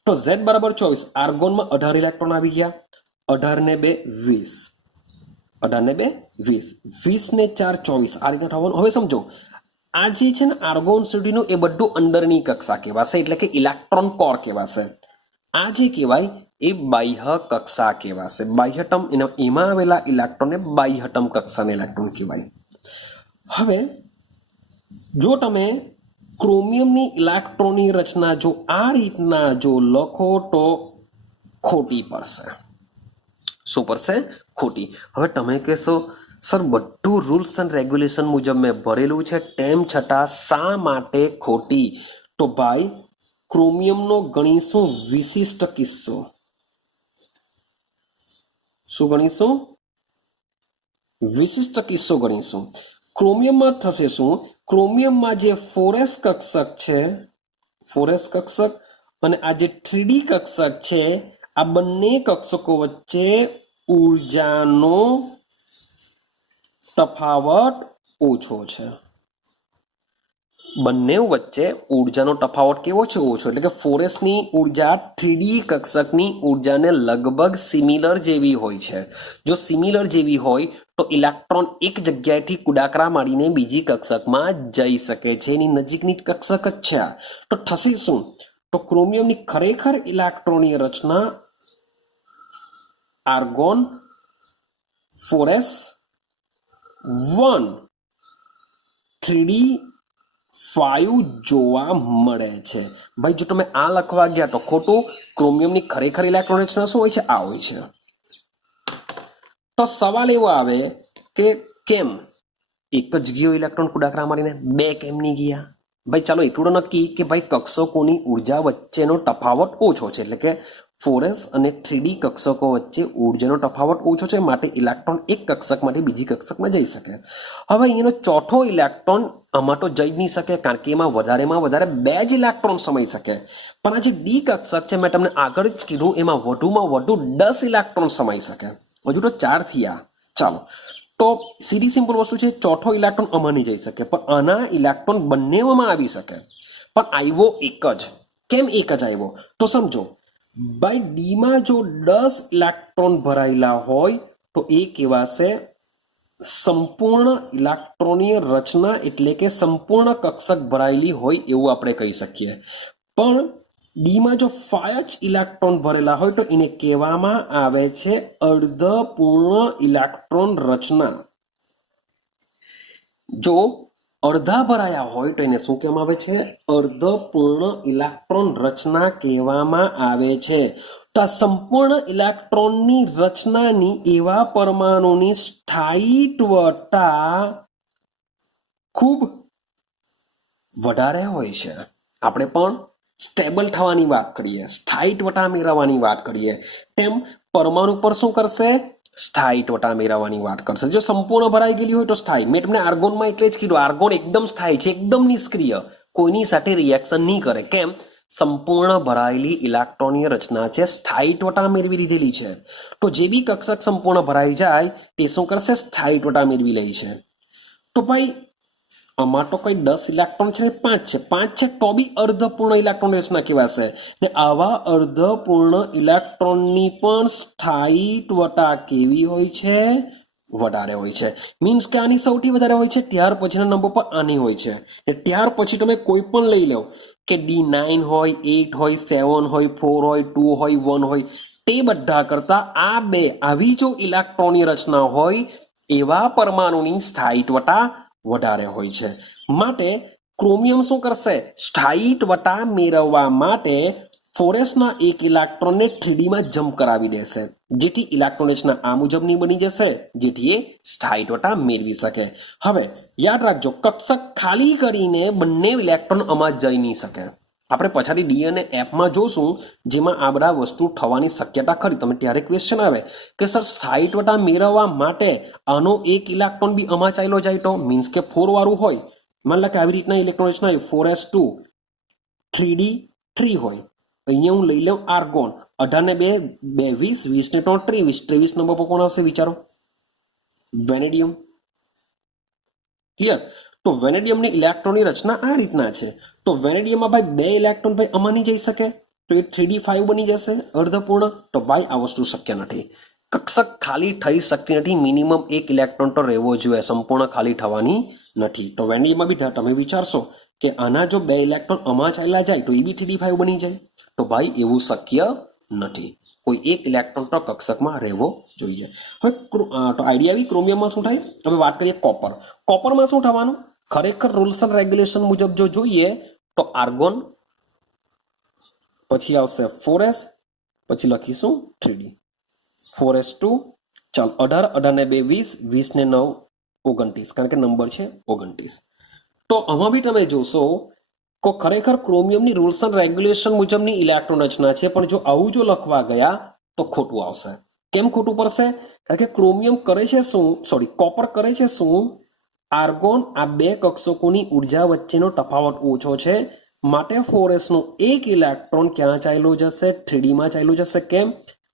તો Z બરાબર 24. આર્ગોનમાં 18 ઇલેક્ટ્રોન આવી ગયા. 18 ને 2 20. 18 ને 2 20. 20 ને 4 24. આ રીતે થવાનું. હવે સમજો આ જે છે ને આર્ગોન સુધીનું એ બધું અંદરની કક્ષા કહેવાશે, એટલે કે ઇલેક્ટ્રોન કોર કહેવાશે. આ જે કહેવાય એ બાહ્ય કક્ષા કહેવાશે. બાહ્યતમ એમાં આવેલા ઇલેક્ટ્રોનને બાહ્યતમ કક્ષાના ઇલેક્ટ્રોન કહેવાય. હવે જો તમે ક્રોમિયમની ઇલેક્ટ્રોનની રચના જો આ રીતના જો લખો તો ખોટી પડશે. શું પડશે? ખોટી. હવે તમે કહેશો સર બધું રૂલ્સ એન્ડ રેગ્યુલેશન મુજબ મેં ભરેલું છે તેમ છતાં શા માટે ખોટી? તો ભાઈ ક્રોમિયમનો ગણીશું વિશિષ્ટ કિસ્સો. શું ગણીશું? વિશિષ્ટ કિસ્સો ગણીશું. ક્રોમિયમમાં થશે શું? ક્રોમિયમમાં જે 4s કક્ષક છે, 4s કક્ષક અને આ જે 3d કક્ષક છે, આ બંને કક્ષકો વચ્ચે ઉર્જાનો તફાવત ઓછો છે. બંને વચ્ચે ઉર્જાનો તફાવત કેવો છે? ઓછો. એટલે કે 4s ની ઉર્જા 3d કક્ષકની ઉર્જાને લગભગ સિમિલર જેવી હોય છે. જો સિમિલર જેવી હોય તો ઇલેક્ટ્રોન એક જગ્યાએથી કુડાકરા મારીને બીજી કક્ષકમાં જઈ શકે છે. એની નજીકની કક્ષક જ છે આ. તો થશે શું? તો ક્રોમિયમની ખરેખર ઇલેક્ટ્રોનની રચના આર્ગોન 4s 1 3d 5 જોવા મળે છે. ભાઈ જો તમે આ લખવા ગયા તો ખોટું. ક્રોમિયમની ખરેખર ઇલેક્ટ્રોન રચના શું હોય છે? આ હોય છે. તો સવાલ એવો આવે કે કેમ એક જ ગયો ઇલેક્ટ્રોન કુડાકરા મારીને, બે કેમ નહીં ગયા? ભાઈ ચાલો એટલું નક્કી કે ભાઈ કક્ષકોની ઉર્જા વચ્ચેનો તફાવત ઓછો છે. એટલે કે 4s અને 3d કક્ષકો વચ્ચે ઉર્જાનો તફાવત ઓછો છે, માટે ઇલેક્ટ્રોન એક કક્ષકમાંથી બીજી કક્ષકમાં જઈ શકે. હવે અહીંનો ચોથો ઇલેક્ટ્રોન આમાં તો જઈ જ નહીં શકે, કારણ કે એમાં વધારે 2 જ ઇલેક્ટ્રોન સમાઈ શકે. પણ આ જે ડી કક્ષક છે મેં તમને આગળ જ કીધું એમાં વધુમાં વધુ 10 ઇલેક્ટ્રોન સમાઈ શકે. હજુ તો 4 થયા. ચાલો તો સીધી સિમ્પલ વસ્તુ છે, ચોથો ઇલેક્ટ્રોન આમાં નહીં જઈ શકે, પણ આના ઇલેક્ટ્રોન બંનેમાં આવી શકે. પણ આવ્યો એક જ. કેમ એક જ આવ્યો? તો સમજો ભાઈ ડીમાં જો 10 ઇલેક્ટ્રોન ભરાયેલા હોય તો એ કહેવાશે સંપૂર્ણ ઇલેક્ટ્રોનીય રચના, એટલે કે સંપૂર્ણ કક્ષક ભરાયેલી હોય એવું આપણે કહી શકીએ. પણ ડીમાં જો 5 જ ઇલેક્ટ્રોન ભરેલા હોય તો એને કહેવામાં આવે છે અર્ધપૂર્ણ ઇલેક્ટ્રોન રચના. જો અડધા ભરાયા હોય તો એને શું કહેવામાં આવે છે? અર્ધપૂર્ણ ઇલેક્ટ્રોન રચના કહેવામાં આવે છે. તો આ સંપૂર્ણ ઇલેક્ટ્રોનની રચનાની એવા પરમાણુની સ્થાયીત્વતા ખૂબ વધારે હોય છે. આપણે પણ સ્ટેબલ થવાની વાત કરીએ, સ્થાયીત્વતા મેળવવાની વાત કરીએ, તેમ પરમાણુ પર શું કરશે? સ્થાયીત્વતા મેળવવાની વાત કરશે. જો સંપૂર્ણ ભરાઈ ગયેલી હોય તો સ્થાયી. મેં તમને આર્ગોનમાં એટલે જ કીધું, આર્ગોન એકદમ સ્થાયી છે, એકદમ નિષ્ક્રિય, કોઈની સાથે રિએક્શન નહીં કરે. કેમ? સંપૂર્ણ ભરાયેલી ઇલેક્ટ્રોનની રચના છે, સ્થાયીત્વતા મેળવી લીધેલી છે. તો જે બી કક્ષક સંપૂર્ણ ભરાઈ જાય તે શું કરશે? સ્થાયીત્વતા મેળવી લે છે. તો ભાઈ આમાં તો કઈ 10 ઇલેક્ટ્રોન છે ને 5 છે તો બી અર્ધપૂર્ણ ઇલેક્ટ્રોનની રચના કહેવાશે. ને આવા અર્ધપૂર્ણ ઇલેક્ટ્રોનની પણ સ્થાયીત્વતા કેવી હોય છે? વધારે હોય છે. મીન્સ કે આની સૌથી વધારે હોય છે, ત્યાર પછીના નંબર પર આની હોય છે. ને ત્યાર પછી તમે કોઈ પણ લઈ લો કે D9 હોય, 8 હોય, 7 હોય, 4 હોય, 2 હોય, 1 હોય, તે બધા કરતા આ બે આવી જો ઇલેક્ટ્રોનની રચના હોય એવા પરમાણુની સ્થાયીત્વતા વધારે હોય છે. માટે ક્રોમિયમ શું કરશે? સ્થાયીત્વતા મેળવવા માટે ફોરેસના એક ઇલેક્ટ્રોનને 3D માં જમ્પ કરાવી દેશે, જેથી ઇલેક્ટ્રોન રચના આ મુજબની બની જશે, જેથી એ સ્થાયીત્વતા મેળવી શકે. હવે યાદ રાખજો, કક્ષક ખાલી કરીને બંને ઇલેક્ટ્રોન આમાં જઈ નહીં શકે. આપણે પછાડી ડી અને એફમાં જોશું, જેમાં આ બધા વસ્તુ થવાની શક્યતા ખરી. તમે ત્યારે ક્વેશ્ચન આવે કે સર સ્થાયીત્વતા મેળવવા માટે આનો એક ઇલેક્ટ્રોન બી આમાં ચાલ્યો જાય તો, મીન્સ કે 4 વાળું હોય, માન લો કે આવી રીતના ઇલેક્ટ્રોન રચના હોય, 4s2 3d3 હોય. અહીંયા હું લઈ લઉં આર્ગોન, 18 ને 2 20, 20 ને 3 23 નંબર પર કોણ આવશે વિચારો? વેનેડિયમ. ક્લિયર? તો વેનેડિયમની ઇલેક્ટ્રોનની રચના આ રીતના છે. તો વેનેડિયમમાં ભાઈ 2 ઇલેક્ટ્રોન ભાઈ આમાં નહીં જઈ શકે, તો એ 3d5 બની જશે અર્ધપૂર્ણ. તો ભાઈ આ વસ્તુ શક્ય નથી. કક્ષક ખાલી થઈ શકતી નથી, મિનિમમ એક ઇલેક્ટ્રોન તો રહેવો જોઈએ, સંપૂર્ણ ખાલી થવાની નથી. તો વેનેડિયમમાં બી તમે વિચારશો કે આના જો 2 ઇલેક્ટ્રોન આમાં ચાલ્યા જાય તો એ બી 3d5 બની જાય. તો ભાઈ એવું શક્ય નથી. કોઈ એક ઇલેક્ટ્રોન તો કક્ષકમાં રહેવો જોઈએ. હવે તો આઈડિયા આવી ક્રોમિયમમાં શું થાય? હવે વાત કરીએ કોપર. કોપરમાં શું થવાનું? ખરેખર રૂલ્સ એન્ડ રેગ્યુલેશન મુજબ જો જોઈએ તો આર્ગોન, પછી આવશે 4s, પછી લખીશું 3d. 4s2, ચાલ 18, 18 ને 2 20, 20 ને 9 29, કારણ કે નંબર છે 29. તો આમાં બી તમે જોશો કે ખરેખર ક્રોમિયમની રૂલ્સ એન્ડ રેગ્યુલેશન મુજબની ઇલેક્ટ્રોન રચના છે, પણ જો આવું જો લખવા ગયા તો ખોટું આવશે. કેમ ખોટું પડશે? કારણ કે ક્રોમિયમ કરે છે શું, કોપર કરે છે શું? આર્ગોન આ બે કક્ષકોની ઉર્જા વચ્ચેનો તફાવત ઓછો છે, માટે 4s નો એક ઇલેક્ટ્રોન ક્યાં ચાલ્યો જશે? 3d માં ચાલ્યો જશે. કેમ?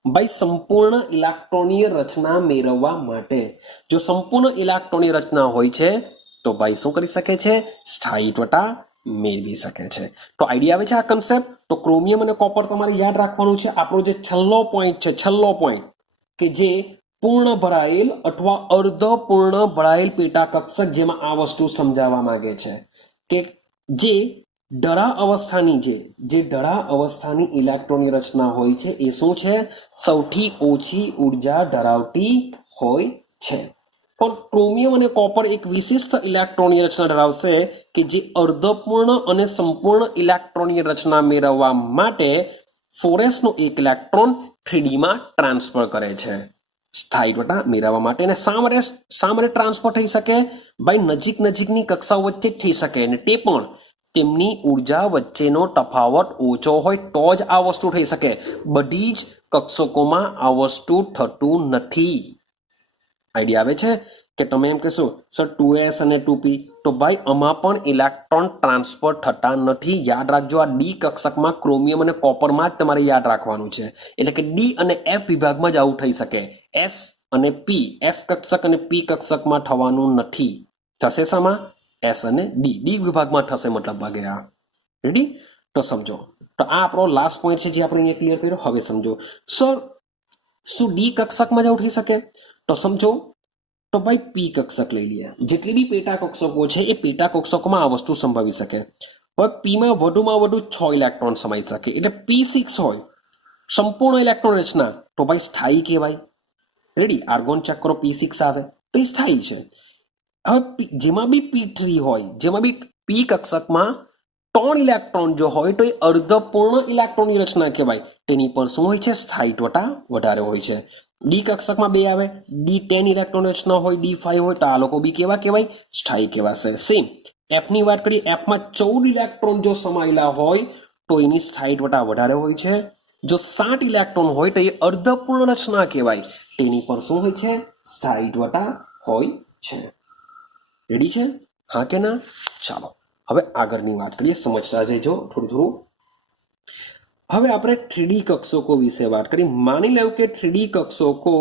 ભાઈ સંપૂર્ણ ઇલેક્ટ્રોનની રચના મેળવવા માટે. જો સંપૂર્ણ ઇલેક્ટ્રોનની રચના હોય છે તો ભાઈ શું કરી શકે છે? સ્થાયીત્વતા મેળવી શકે છે. તો આઈડિયા આવે છે આ કન્સેપ્ટ? તો ક્રોમિયમ અને કોપર તમારે યાદ રાખવાનું છે. આપણો જે છેલ્લો પોઈન્ટ છે, છેલ્લો પોઈન્ટ કે જે પૂર્ણ ભરાયેલ અથવા અર્ધપૂર્ણ ભરાયેલ પેટા કક્ષક, જેમાં આ વસ્તુ સમજાવવા માંગે છે કે જે ઢળા અવસ્થાની જે ઢળા અવસ્થાની ઇલેક્ટ્રોનની રચના હોય છે એ શું છે? સૌથી ઓછી ઉર્જા ધરાવતી હોય છે. પણ ક્રોમિયમ અને કોપર એક વિશિષ્ટ ઇલેક્ટ્રોનની રચના ધરાવશે કે જે અર્ધપૂર્ણ અને સંપૂર્ણ ઇલેક્ટ્રોનની રચના મેળવવા માટે 4s નો એક ઇલેક્ટ્રોન 3d માં ટ્રાન્સફર કરે છે સ્થાયીત્વતા મેળવવા માટે. અને શા માટે ટ્રાન્સફર થઈ શકે? ભાઈ નજીકની કક્ષાઓ વચ્ચે જ થઈ શકે, અને તે પણ તેમની ઉર્જા વચ્ચેનો તફાવત ઓછો હોય તો જ આ વસ્તુ થઈ શકે. બધી જ કક્ષકોમાં આ વસ્તુ થતું નથી. આઈડિયા આવે છે? કે તમે એમ કહેશો સર 2s અને 2p, તો ભાઈ આમાં પણ ઇલેક્ટ્રોન ટ્રાન્સફર થતા નથી. યાદ રાખજો, આ ડી કક્ષકમાં ક્રોમિયમ અને કોપરમાં જ તમારે યાદ રાખવાનું છે. એટલે કે ડી અને એફ વિભાગમાં જ આવું થઈ શકે. એસ અને પી, એસ કક્ષક અને પી કક્ષકમાં થવાનું નથી. થશે શામાં? એસ અને ડી વિભાગમાં થશે, મતલબ ભાગે. આ રેડી? તો સમજો. તો આ આપણો લાસ્ટ પોઈન્ટ છે જે આપણે અહીંયા ક્લિયર કર્યો. હવે સમજો સર શું ડી કક્ષકમાં જ આવું થઈ શકે? તો સમજો, તો ભાઈ પી કક્ષક લઈ લઈએ. જેટલી બી પેટા કક્ષકો છે એ પેટા કક્ષકોમાં આ વસ્તુ સંભવી શકે. હવે પીમાં વધુમાં વધુ 6 ઇલેક્ટ્રોન સમાઈ શકે, એટલે P6 હોય સંપૂર્ણ ઇલેક્ટ્રોન રચના, તો ભાઈ સ્થાયી કહેવાય. રેડી? આર્ગોન ચેક કરો, P6 આવે તો એ સ્થાયી છે. હવે જેમાં બી P3 હોય, જેમાં બી પી કક્ષકમાં 3 ઇલેક્ટ્રોન જો હોય તો એ અર્ધપૂર્ણ ઇલેક્ટ્રોનની રચના કહેવાય. તેની પર શું હોય છે? સ્થાયિત્વતા વધારે હોય છે. ડી કક્ષકમાં 2 આવે, D10 ઇલેક્ટ્રોન રચના હોય, D5 હોય તો આ લોકો બી કેવા કહેવાય? સ્થાયી કહેવાશે. સેમ એફની વાત કરીએ, એફમાં 14 ઇલેક્ટ્રોન જો સમાયેલા હોય તો એની સ્થાયિત્વતા વધારે હોય છે. જો 7 ઇલેક્ટ્રોન હોય તો એ અર્ધપૂર્ણ રચના કહેવાય. તેની પર શું હોય છે? સ્થાયિત્વતા હોય છે. રેડી છે? હા કે ના? ચાલો હવે આગળની વાત કરીએ, સમજતા જજો થોડું. હવે આપણે 3D કક્ષકો વિશે વાત કરી. માની લો કે 3D કક્ષકો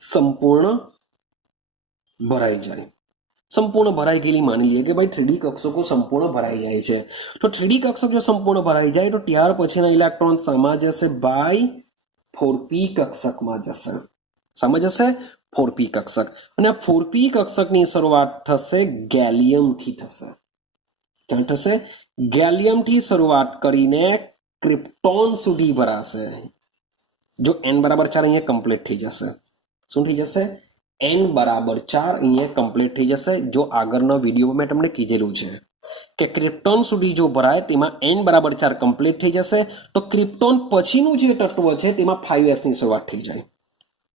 સંપૂર્ણ ભરાઈ જાય, સંપૂર્ણ ભરાઈ ગયેલી માની લઈએ કે ભાઈ 3D કક્ષકો સંપૂર્ણ ભરાઈ જાય છે. તો 3D કક્ષક જો સંપૂર્ણ ભરાઈ જાય તો ત્યાર પછીના ઇલેક્ટ્રોન શામાં જશે? ભાઈ 4p કક્ષકમાં જશે. શામાં જશે? 4p કક્ષક. અને 4p કક્ષકની શરૂઆત થશે ગેલિયમથી થશે. ક્યાં થશે? ગેલિયમથી શરૂઆત કરીને ક્રિપ્ટોન સુધી ભરાશે. જો n બરાબર 4 અહીંયા કમ્પ્લીટ થઈ જશે. શું થઈ જશે? n બરાબર 4 અહીંયા કમ્પ્લીટ થઈ જશે. જો આગળના વિડીયોમાં મેં તમને કીધેલું છે કે ક્રિપ્ટોન સુધી જો ભરાય તેમાં n બરાબર 4 કમ્પ્લીટ થઈ જશે. તો ક્રિપ્ટોન પછીનું જે તત્વ છે તેમાં 5s ની શરૂઆત થઈ જાય.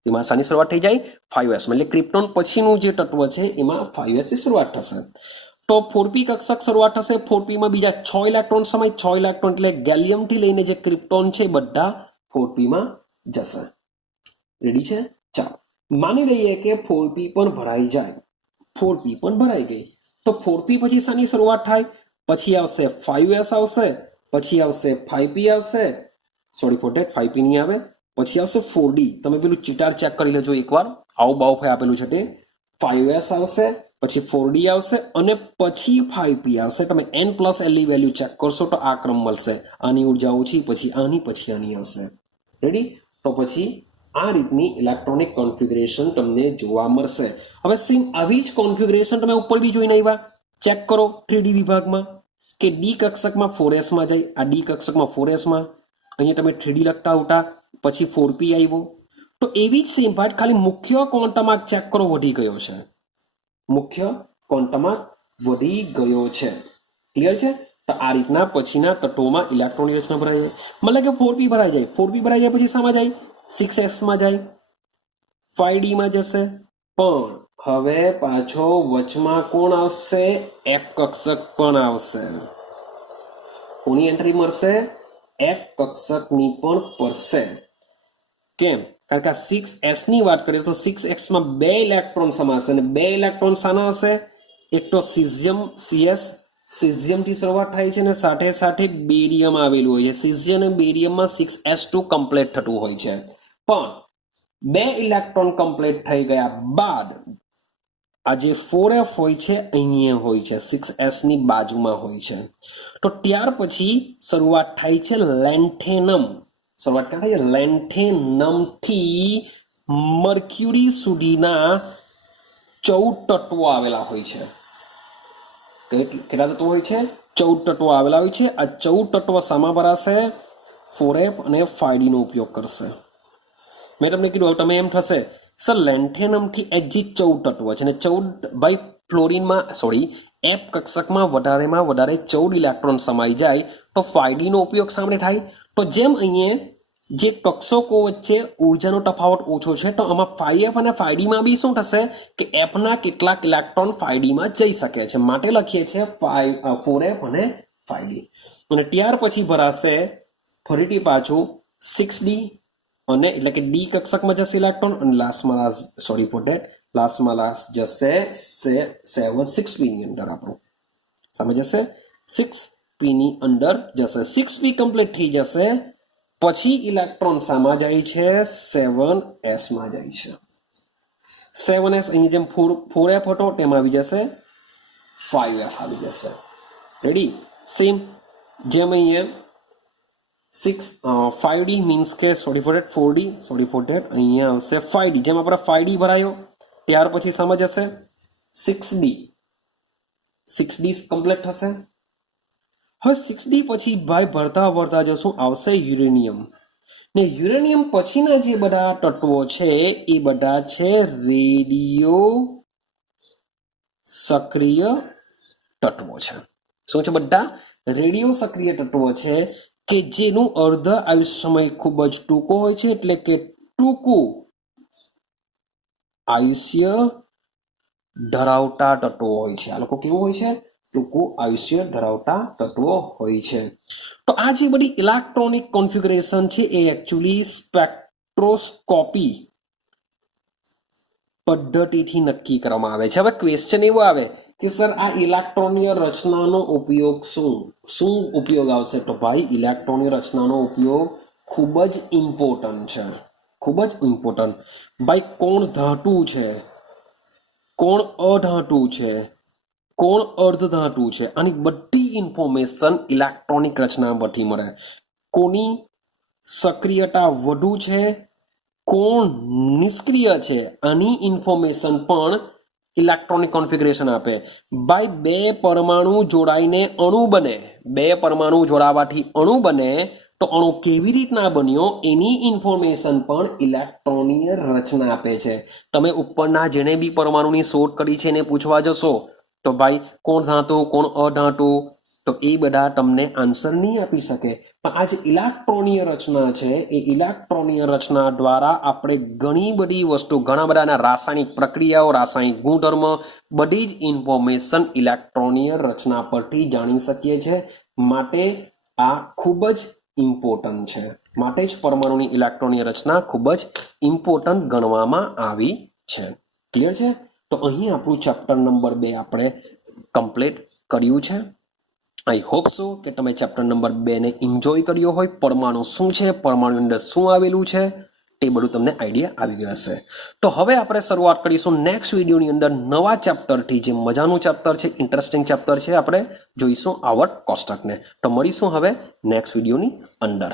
તેમાં શાની શરૂઆત થઈ જાય? 5s. એટલે ક્રિપ્ટોન પછીનું જે તત્વ છે એમાં 5s ની શરૂઆત થશે. તો 4p કક્ષક શરૂઆત થશે. 4p માં બીજા 6 ઇલેક્ટ્રોન સમાય. 6 ઇલેક્ટ્રોન એટલે ગેલિયમથી લઈને જે ક્રિપ્ટોન છે બધા 4p માં જશે. રેડી છે? ચાલો માની લઈએ કે 4p પણ ભરાઈ જાય. 4p પણ ભરાઈ ગઈ તો 4p પછી શાની શરૂઆત થાય? પછી આવશે 5s આવશે, પછી આવશે 5p આવશે, સોરી ફોર ધેટ 5p નહીં આવે, પછી આવશે 4d. તમે પેલું ચિટાર ચેક કરી લેજો એકવાર, આવું બાવ આપેલું છે તે. 5s આવશે, પછી 4d આવશે અને પછી 5p આવશે. તમે n પ્લસ l ની વેલ્યુ ચેક કરશો તો આ ક્રમ મળશે. આની ઉર્જા ઓછી, પછી આની આવશે. રેડી? તો પછી આ રીતની ઇલેક્ટ્રોનિક કોન્ફિગરેશન તમને જોવા મળશે. હવે સેમ આવી જ કોન્ફિગરેશન તમે ઉપર બી જોઈને આવ્યા. ચેક કરો 3D વિભાગમાં કે ડી કક્ષકમાં 4s માં જાય, આ ડી કક્ષકમાં 4s માં, અહીંયા તમે 3D લખતા આવતા, પછી 4p આવ્યો. તો એવી જ સેમ પાર્ટ, ખાલી મુખ્ય ક્વોન્ટમ ચેક કરો વધી ગયો છે. મુખ્ય ક્વોન્ટમ વધી ગયો છે. ક્લિયર છે? તો આ રીતના પછીના તત્વોમાં ઇલેક્ટ્રોનની રચના ભરાઈ જાય. મતલબ કે 4p ભરાઈ જાય. 4p ભરાઈ જાય પછી શામાં જાય? 6s માં જાય, 5d માં જશે. પણ હવે પાછો વચમાં કોણ આવશે? f કક્ષક પણ આવશે. કોની એન્ટ્રી મળશે? f કક્ષકની પણ પડશે. કેમ? કારણ કે 6s ની વાત કરીએ તો 6x માં 2 ઇલેક્ટ્રોન સમાશે અને 2 ઇલેક્ટ્રોન શાના હશે? એક તો સિઝિયમ CS, સિઝિયમથી શરૂઆત થાય છે અને સાથે સાથે બેરિયમ આવેલું હોય છે. સિઝિયમ અને બેરિયમમાં 6s2 કમ્પ્લીટ થતું હોય છે. પણ 2 ઇલેક્ટ્રોન કમ્પ્લીટ થઈ ગયા બાદ આ જે 4f હોય છે અહીંયા હોય છે, 6s ની બાજુમાં હોય છે. તો ત્યાર પછી શરૂઆત થાય છે લેન્થેનમ. શરૂઆત ક્યાં થાય છે? લેન્થેનમથી મર્ક્યુરી સુધીના 14 તત્વો આવેલા હોય છે. કેટલા તત્વો હોય છે? 14 તત્વો આવેલા હોય છે. આ 14 તત્વો શામાં ભરાશે? 4f અને 5d નો ઉપયોગ કરશે. મેં તમને કીધું, તમે એમ થશે સર લેન્થેનમથી hg 14 તત્વો છે અને 14 ભાઈ ફ્લોરિનમાં f કક્ષકમાં વધારેમાં વધારે 14 ઇલેક્ટ્રોન સમાઈ જાય તો 5d નો ઉપયોગ સામે થાય. તો જેમ અહીંયા જે કક્ષકો વચ્ચે ઉર્જાનો તફાવત ઓછો છે તો આમાં 5f અને 5d માં બી શું થશે કે f ના કેટલાક ઇલેક્ટ્રોન 5d માં જઈ શકે છે. માટે લખીએ છીએ 4f અને 5d. અને ત્યાર પછી ભરાશે ફરીથી પાછું 6d અને એટલે કે ડી કક્ષકમાં જશે ઇલેક્ટ્રોન અને લાસ્ટમાં જશે 6p ની અંદર. આપણું સમજ જશે 6p ની અંદર જશે. 6p કમ્પ્લીટ થઈ જશે પછી ઇલેક્ટ્રોન શામાં જાય છે? 7s માં જાય છે. 7s અહીં જેમ 4f હતો તેમાં આવી જશે 5f આવી જશે. રેડી? સેમ જેમ અહીંયા 5d મીન્સ કે 4d અહીંયા આવશે 5d. જેમ આપણે 5d ભરાયો ત્યાર પછી સમજ હશે 6d કમ્પ્લીટ થશે. હવે 6d પછી ભાઈ ભરતા જશું આવશે યુરેનિયમ. ને યુરેનિયમ પછીના જે બધા તત્વો છે એ બધા છે રેડિયો સક્રિય તત્વો છે. શું છે બધા? રેડિયો સક્રિય તત્વો છે કે જેનું અર્ધ આયુષ્ય સમય ખૂબ જ ટૂંકો હોય છે, એટલે કે ટૂંકું આયુષ્ય ધરાવતા તત્વો હોય છે. આ લોકો કેવું હોય છે? ટૂંકું આયુષ્ય ધરાવતા તત્વો હોય છે. તો આ જે બધી ઇલેક્ટ્રોનિક કોન્ફિગરેશન છે એ એકચ્યુઅલી સ્પેક્ટ્રોસ્કોપી પદ્ધતિથી નક્કી કરવામાં આવે છે. હવે ક્વેશ્ચન એવો આવે કે સર આ ઇલેક્ટ્રોનીય રચનાનો ઉપયોગ શું ઉપયોગ આવશે? તો ભાઈ ઇલેક્ટ્રોનીય રચનાનો ઉપયોગ ખૂબ જ ઇમ્પોર્ટન્ટ છે, ખૂબ જ ઇમ્પોર્ટન્ટ. ભાઈ કોણ ધાતુ છે, કોણ અધાતુ છે, કોણ અર્ધધાતુ છે, આની બધી ઇન્ફોર્મેશન ઇલેક્ટ્રોનિક રચના પરથી મળે. કોની સક્રિયતા વધુ છે, કોણ નિષ્ક્રિય છે, આની ઇન્ફોર્મેશન પણ ઇલેક્ટ્રોનિક કોન્ફિગરેશન આપે. ભાઈ બે પરમાણુ જોડાઈને અણુ બને, બે પરમાણુ જોડાવાથી અણુ બને, તો અણુ કેવી રીતના બન્યો એની ઇન્ફોર્મેશન પણ ઇલેક્ટ્રોનીય રચના આપે છે. તમે ઉપરના જેને બી પરમાણુની શોધ કરી છે એને પૂછવા જશો તો ભાઈ કોણ ધાતુ, કોણ અધાતુ, તો એ બધા તમને આન્સર નહીં આપી શકે. પણ આ જે ઇલેક્ટ્રોનીય રચના છે એ ઇલેક્ટ્રોનીય રચના દ્વારા આપણે ઘણી બધી વસ્તુ, ઘણા બધાના રાસાયણિક પ્રક્રિયાઓ, રાસાયણિક ગુણધર્મ, બધી જ ઇન્ફોર્મેશન ઇલેક્ટ્રોનીય રચના પરથી જાણી શકીએ છીએ. માટે આ ખૂબ જ ઇમ્પોર્ટન્ટ છે. માટે જ પરમાણુની ઇલેક્ટ્રોનીય રચના ખૂબ જ ઇમ્પોર્ટન્ટ ગણવામાં આવી છે. ક્લિયર છે? તો અહીં આપણું ચેપ્ટર નંબર 2 આપણે કમ્પ્લીટ કર્યું છે. આઈ હોપ સો કે તમે ચેપ્ટર નંબર 2 ને એન્જોય કર્યો હોય. પરમાણુ શું છે, પરમાણુની અંદર શું આવેલું છે, તે બધું તમને આઈડિયા આવી ગયો હશે. તો હવે આપણે શરૂઆત કરીશું નેક્સ્ટ વિડીયોની અંદર નવા ચેપ્ટરથી. જે મજાનું ચેપ્ટર છે, ઇન્ટરેસ્ટિંગ ચેપ્ટર છે, આપણે જોઈશું આવર્ત કોષ્ટકને. તો મળીશું હવે નેક્સ્ટ વિડીયોની અંદર.